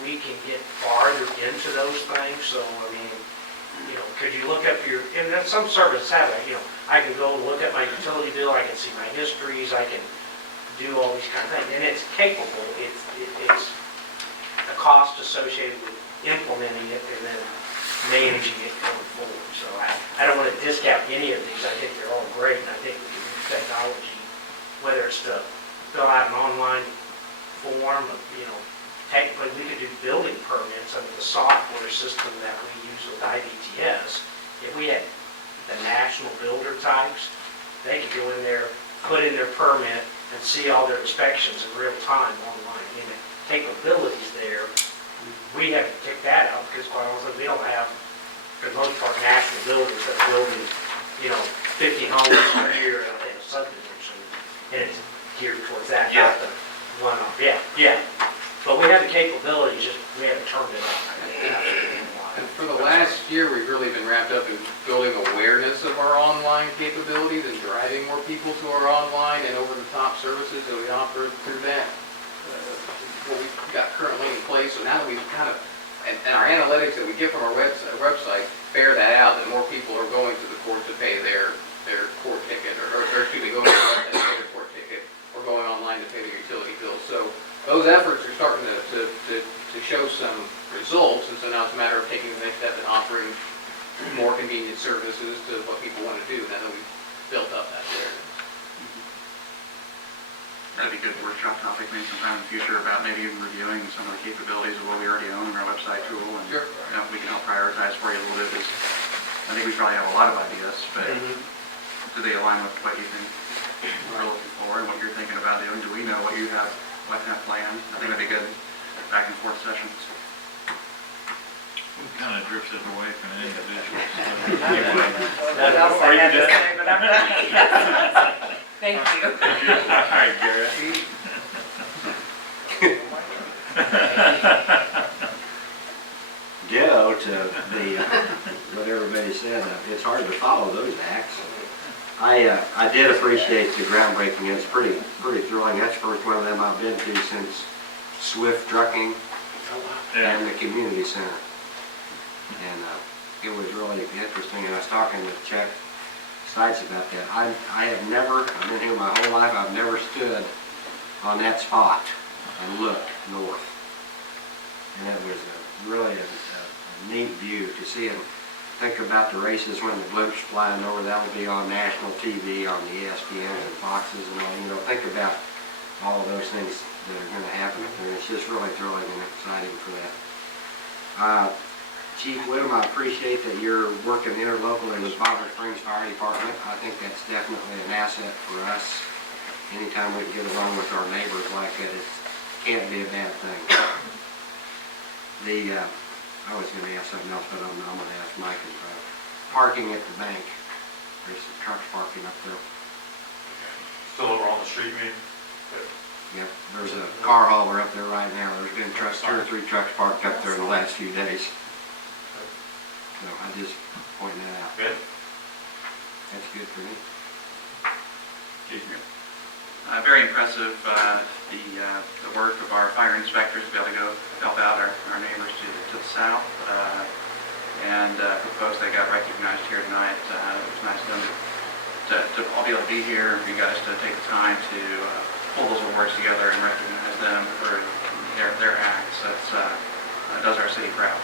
We can get farther into those things. So, could you look up and then some services have that, I can go and look at my utility bill, I can see my histories, I can do all these kind of things. And it's capable, it's the cost associated with implementing it and then managing it going forward. So I don't want to discount any of these. I think they're all great, and I think we can use technology, whether it's to fill out an online form, technically, we could do building permits under the software system that we use with IBTS. If we had the national builder types, they could go in there, put in their permit, and see all their inspections in real time online. I mean, the capabilities there, we have to kick that out, because quite honestly, we don't have, for the most part, national builders that are building, 50 homes a year in a subdivision, and it's geared towards that, not the one-off. Yeah. But we have the capabilities, just we haven't turned it on. And for the last year, we've really been wrapped up in building awareness of our online capabilities and driving more people to our online and over-the-top services that we offer through that. What we've got currently in place, so now that we've kind of, and our analytics that we get from our website bear that out, that more people are going to the court to pay their court ticket, or excuse me, going to the website to pay their court ticket, or going online to pay their utility bills. So those efforts are starting to show some results, and so now it's a matter of taking the next step and offering more convenient services to what people want to do now that we've built up that awareness. That'd be a good workshop topic maybe sometime in the future about maybe even reviewing some of the capabilities of what we already own in our website tool. And Sure. we can help prioritize for you a little bit. Because I think we probably have a lot of ideas, but do they align with what you think we're looking for and what you're thinking about doing? Do we know what you have planned? I think that'd be good back and forth session. We kind of drifted away from individuals. Anyway. What else I had to say, but I'm done. Thank you. All right, Garrett. Ditto to what everybody said, it's hard to follow those acts. I did appreciate the groundbreaking, it's pretty thrilling. That's the first one of them I've been to since Swift Trucking and the community center. And it was really interesting, and I was talking with Chuck Stites about that. I've been here my whole life, I've never stood on that spot and looked north. And it was really a neat view to see it. Think about the races when the blimps flying over, that'll be on national TV, on the ESPNs and Foxes and all, think about all of those things that are going to happen. And it's just really thrilling and exciting for that. Chief Whittam, I appreciate that you're working interlocally with Barbara Springs Fire Department. I think that's definitely an asset for us. Anytime we can get along with our neighbors like that, it can't be a bad thing. I was going to ask something else, but I'm going to ask Mike about parking at the bank. There's some trucks parking up there. Still over on the street, maybe? Yep, there's a car hauler up there right now. There's been 2 or 3 trucks parked up there in the last few days. So I just pointing that out. Good. That's good for me. Very impressive, the work of our fire inspectors to be able to go help out our neighbors to the south. And for folks that got recognized here tonight, it was nice of them to all be able to be here, for you guys to take the time to pull those awards together and recognize them for their acts. That does our city proud.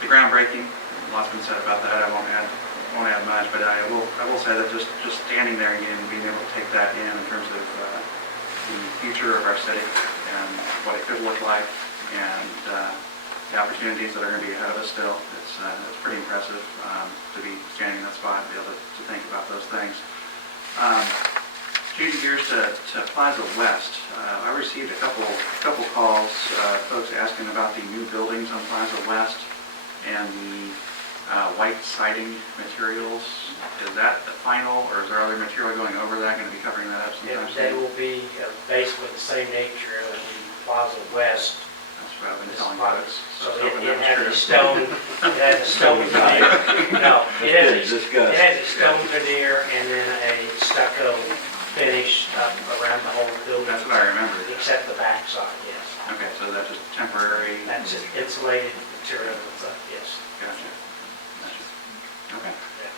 The groundbreaking, lots been said about that. I won't add much, but I will say that just standing there again, being able to take that in terms of the future of our city and what it could look like, and the opportunities that are going to be ahead of us still. It's pretty impressive to be standing in that spot and be able to think about those things. Changing gears to Plaza West, I received a couple calls, folks asking about the new buildings on Plaza West and the white siding materials. Is that the final, or is there other material going over that, going to be covering that up sometime They soon? will be basically the same nature of the Plaza West. That's what I've been telling folks. So hoping it that was has a true. stone veneer. No, it has Discuss. a stone veneer and then a stucco finish up around the whole building. That's what I remember. Except the backside, yes. Okay, so that's just temporary. That's just insulated material and stuff, yes. Gotcha. Okay. Yeah.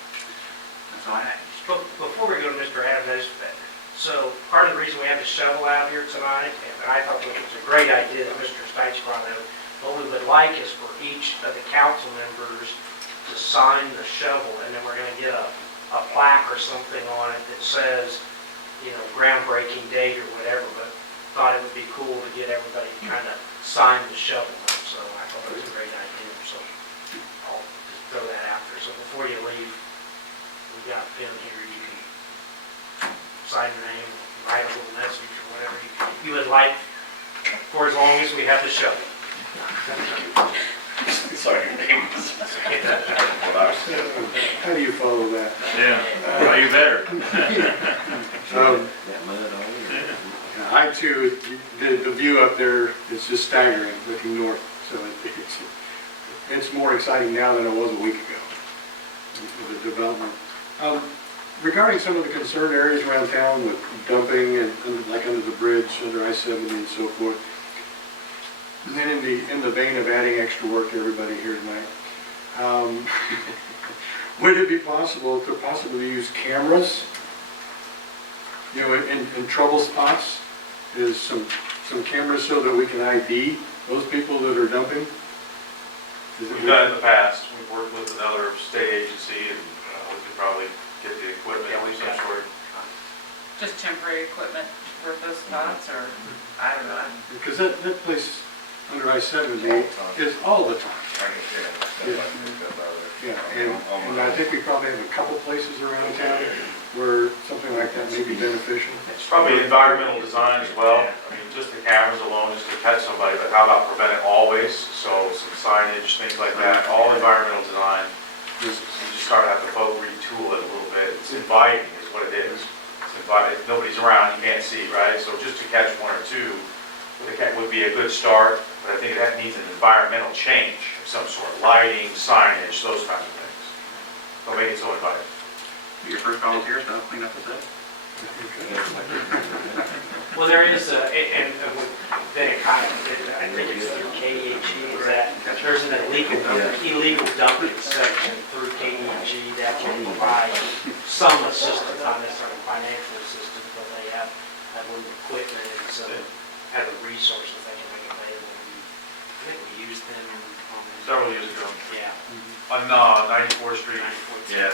That's all I had. But before we go to Mr. Adams, so part of the reason we have the shovel out here tonight, and I thought it was a great idea that Mr. Stites brought up, what we would like is for each of the council members to sign the shovel, and then we're going to get a plaque or something on it that says, groundbreaking date or whatever, but thought it would be cool to get everybody to kind of sign the shovel, so I thought it was a great idea, so I'll just throw that out there. So before you leave, we got a pen here, you can sign your name, write a little message or whatever you would like for as long as we have the shovel. Sorry, your name is. How do you follow that? Yeah, well, you better. That mud on it. I too, the view up there is just staggering looking north, so it's more exciting now than it was a week ago, with the development. Regarding some of the concerned areas around town with dumping and like under the bridge, under I-70 and so forth, and then in the vein of adding extra work to everybody here tonight, would it be possible to possibly use cameras, you know, in trouble spots? Is some cameras so that we can ID those people that are dumping? We've done it in the past. We've worked with another state agency, and we could probably get the equipment of some sort. Just temporary equipment for those spots, or, I don't know. Because that place under I-70 is all the time. Yeah, and I think we probably have a couple places around town where something like that may be beneficial. It's probably environmental design as well. I mean, just the cameras alone, just to catch somebody, but how about prevent it always? So some signage, things like that, all environmental design. You just start to have to retool it a little bit. It's inviting is what it is. It's inviting. If nobody's around, you can't see, right? So just to catch one or two would be a good start, but I think that needs an environmental change of some sort, lighting, signage, those kinds of things. Don't make it so inviting. Your first volunteers to clean up the set? Well, there is, and then it kind of, I think it's through KEG, is that there's an illegal dumping section through KEG that will provide some assistance, not necessarily financial assistance, but they have, I believe, equipment and some other resources they can make available. I think we used them on. Several years ago. Yeah. On 94th Street. 94th. Yeah.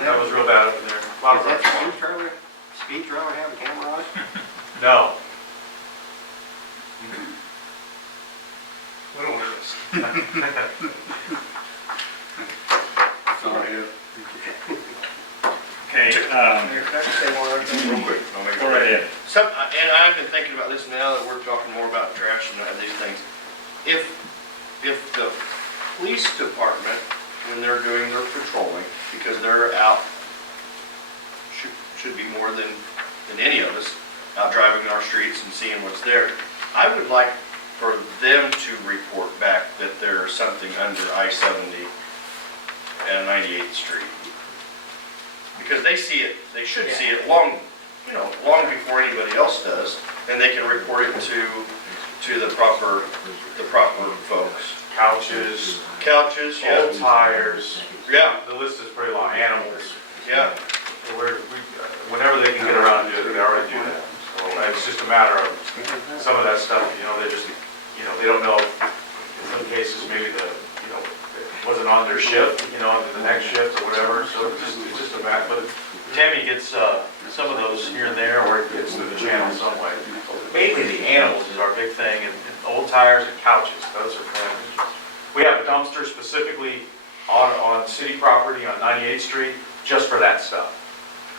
That was real bad over there. A lot of Is that rush. speed trailer have a camera on it? No. We don't want this. That's all I have. Okay, Can I just say one other thing real quick? go right ahead. And I've been thinking about this now that we're talking more about trash and these things. If the police department, when they're doing their patrolling, because they're out, should be more than any of us, out driving our streets and seeing what's there, I would like for them to report back that there's something under I-70 and 98th Street. Because they see it, they should see it long before anybody else does, and they can report it to the proper folks. Couches, Yeah. old tires. Yeah. The list is pretty long. Animals. Yeah. Whenever they can get around to it, they already do that. So it's just a matter of some of that stuff, they just, they don't know. In some cases, maybe it wasn't on their shift, the next shift or whatever. So it's just a matter. But Tammy gets some of those here and there, or it gets through the channel some way. Mainly the animals is our big thing, and old tires and couches. Those are things. We have a dumpster specifically on city property on 98th Street just for that stuff.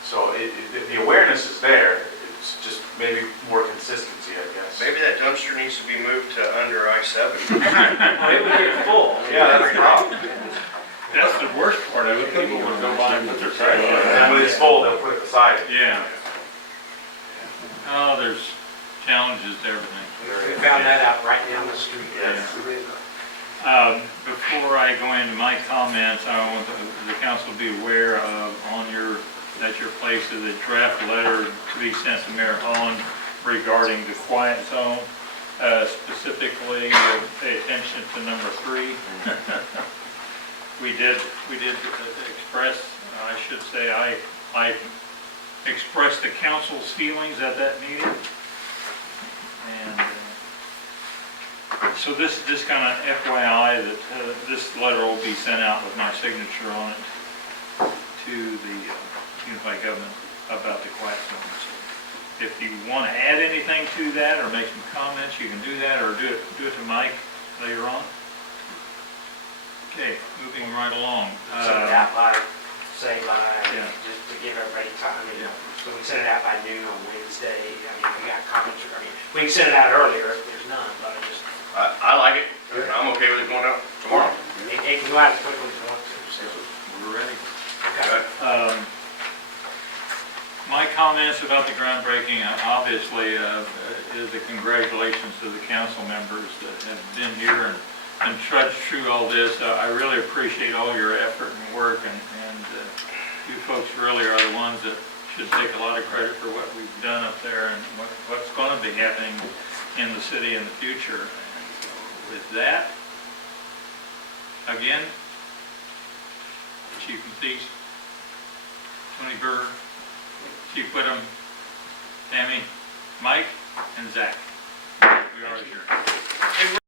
So the awareness is there. It's just maybe more consistency, I guess. Maybe that dumpster needs to be moved to under I-70. It would get full. Yeah, that's the problem. That's the worst part of it, people would go by and put their trash in. And when it's full, they'll put it beside it. Yeah. Oh, there's challenges to everything. We found that out right down the street. Yes. Before I go into my comments, I want the council to be aware of at your place is a draft letter to be sent to Mayor Holland regarding the quiet zone. Specifically, pay attention to number 3. We did express, I should say, I expressed the council's feelings at that meeting. And so this kind of FYI that this letter will be sent out with my signature on it to the Unified Government about the quiet zone. if you want to add anything to that or make some comments, you can do that, or do it to Mike later on. Okay, moving right along. Send it out by, say by, Yeah. just to give everybody time, so we send it out by noon on Wednesday. I mean, if we got comments, we can send it out earlier if there's none, but I just, I like it. I'm okay with it going out tomorrow. it can go out as quickly as you want to, so. We're ready. Okay. My comments about the groundbreaking, obviously, is a congratulations to the council members that have been here and trudged through all this. I really appreciate all your effort and work, and you folks really are the ones that should take a lot of credit for what we've done up there and what's going to be happening in the city in the future. And so with that, again, Chief Matisse, Tony Burr, Chief Whittam, Tammy, Mike, and Zach. We are adjourned.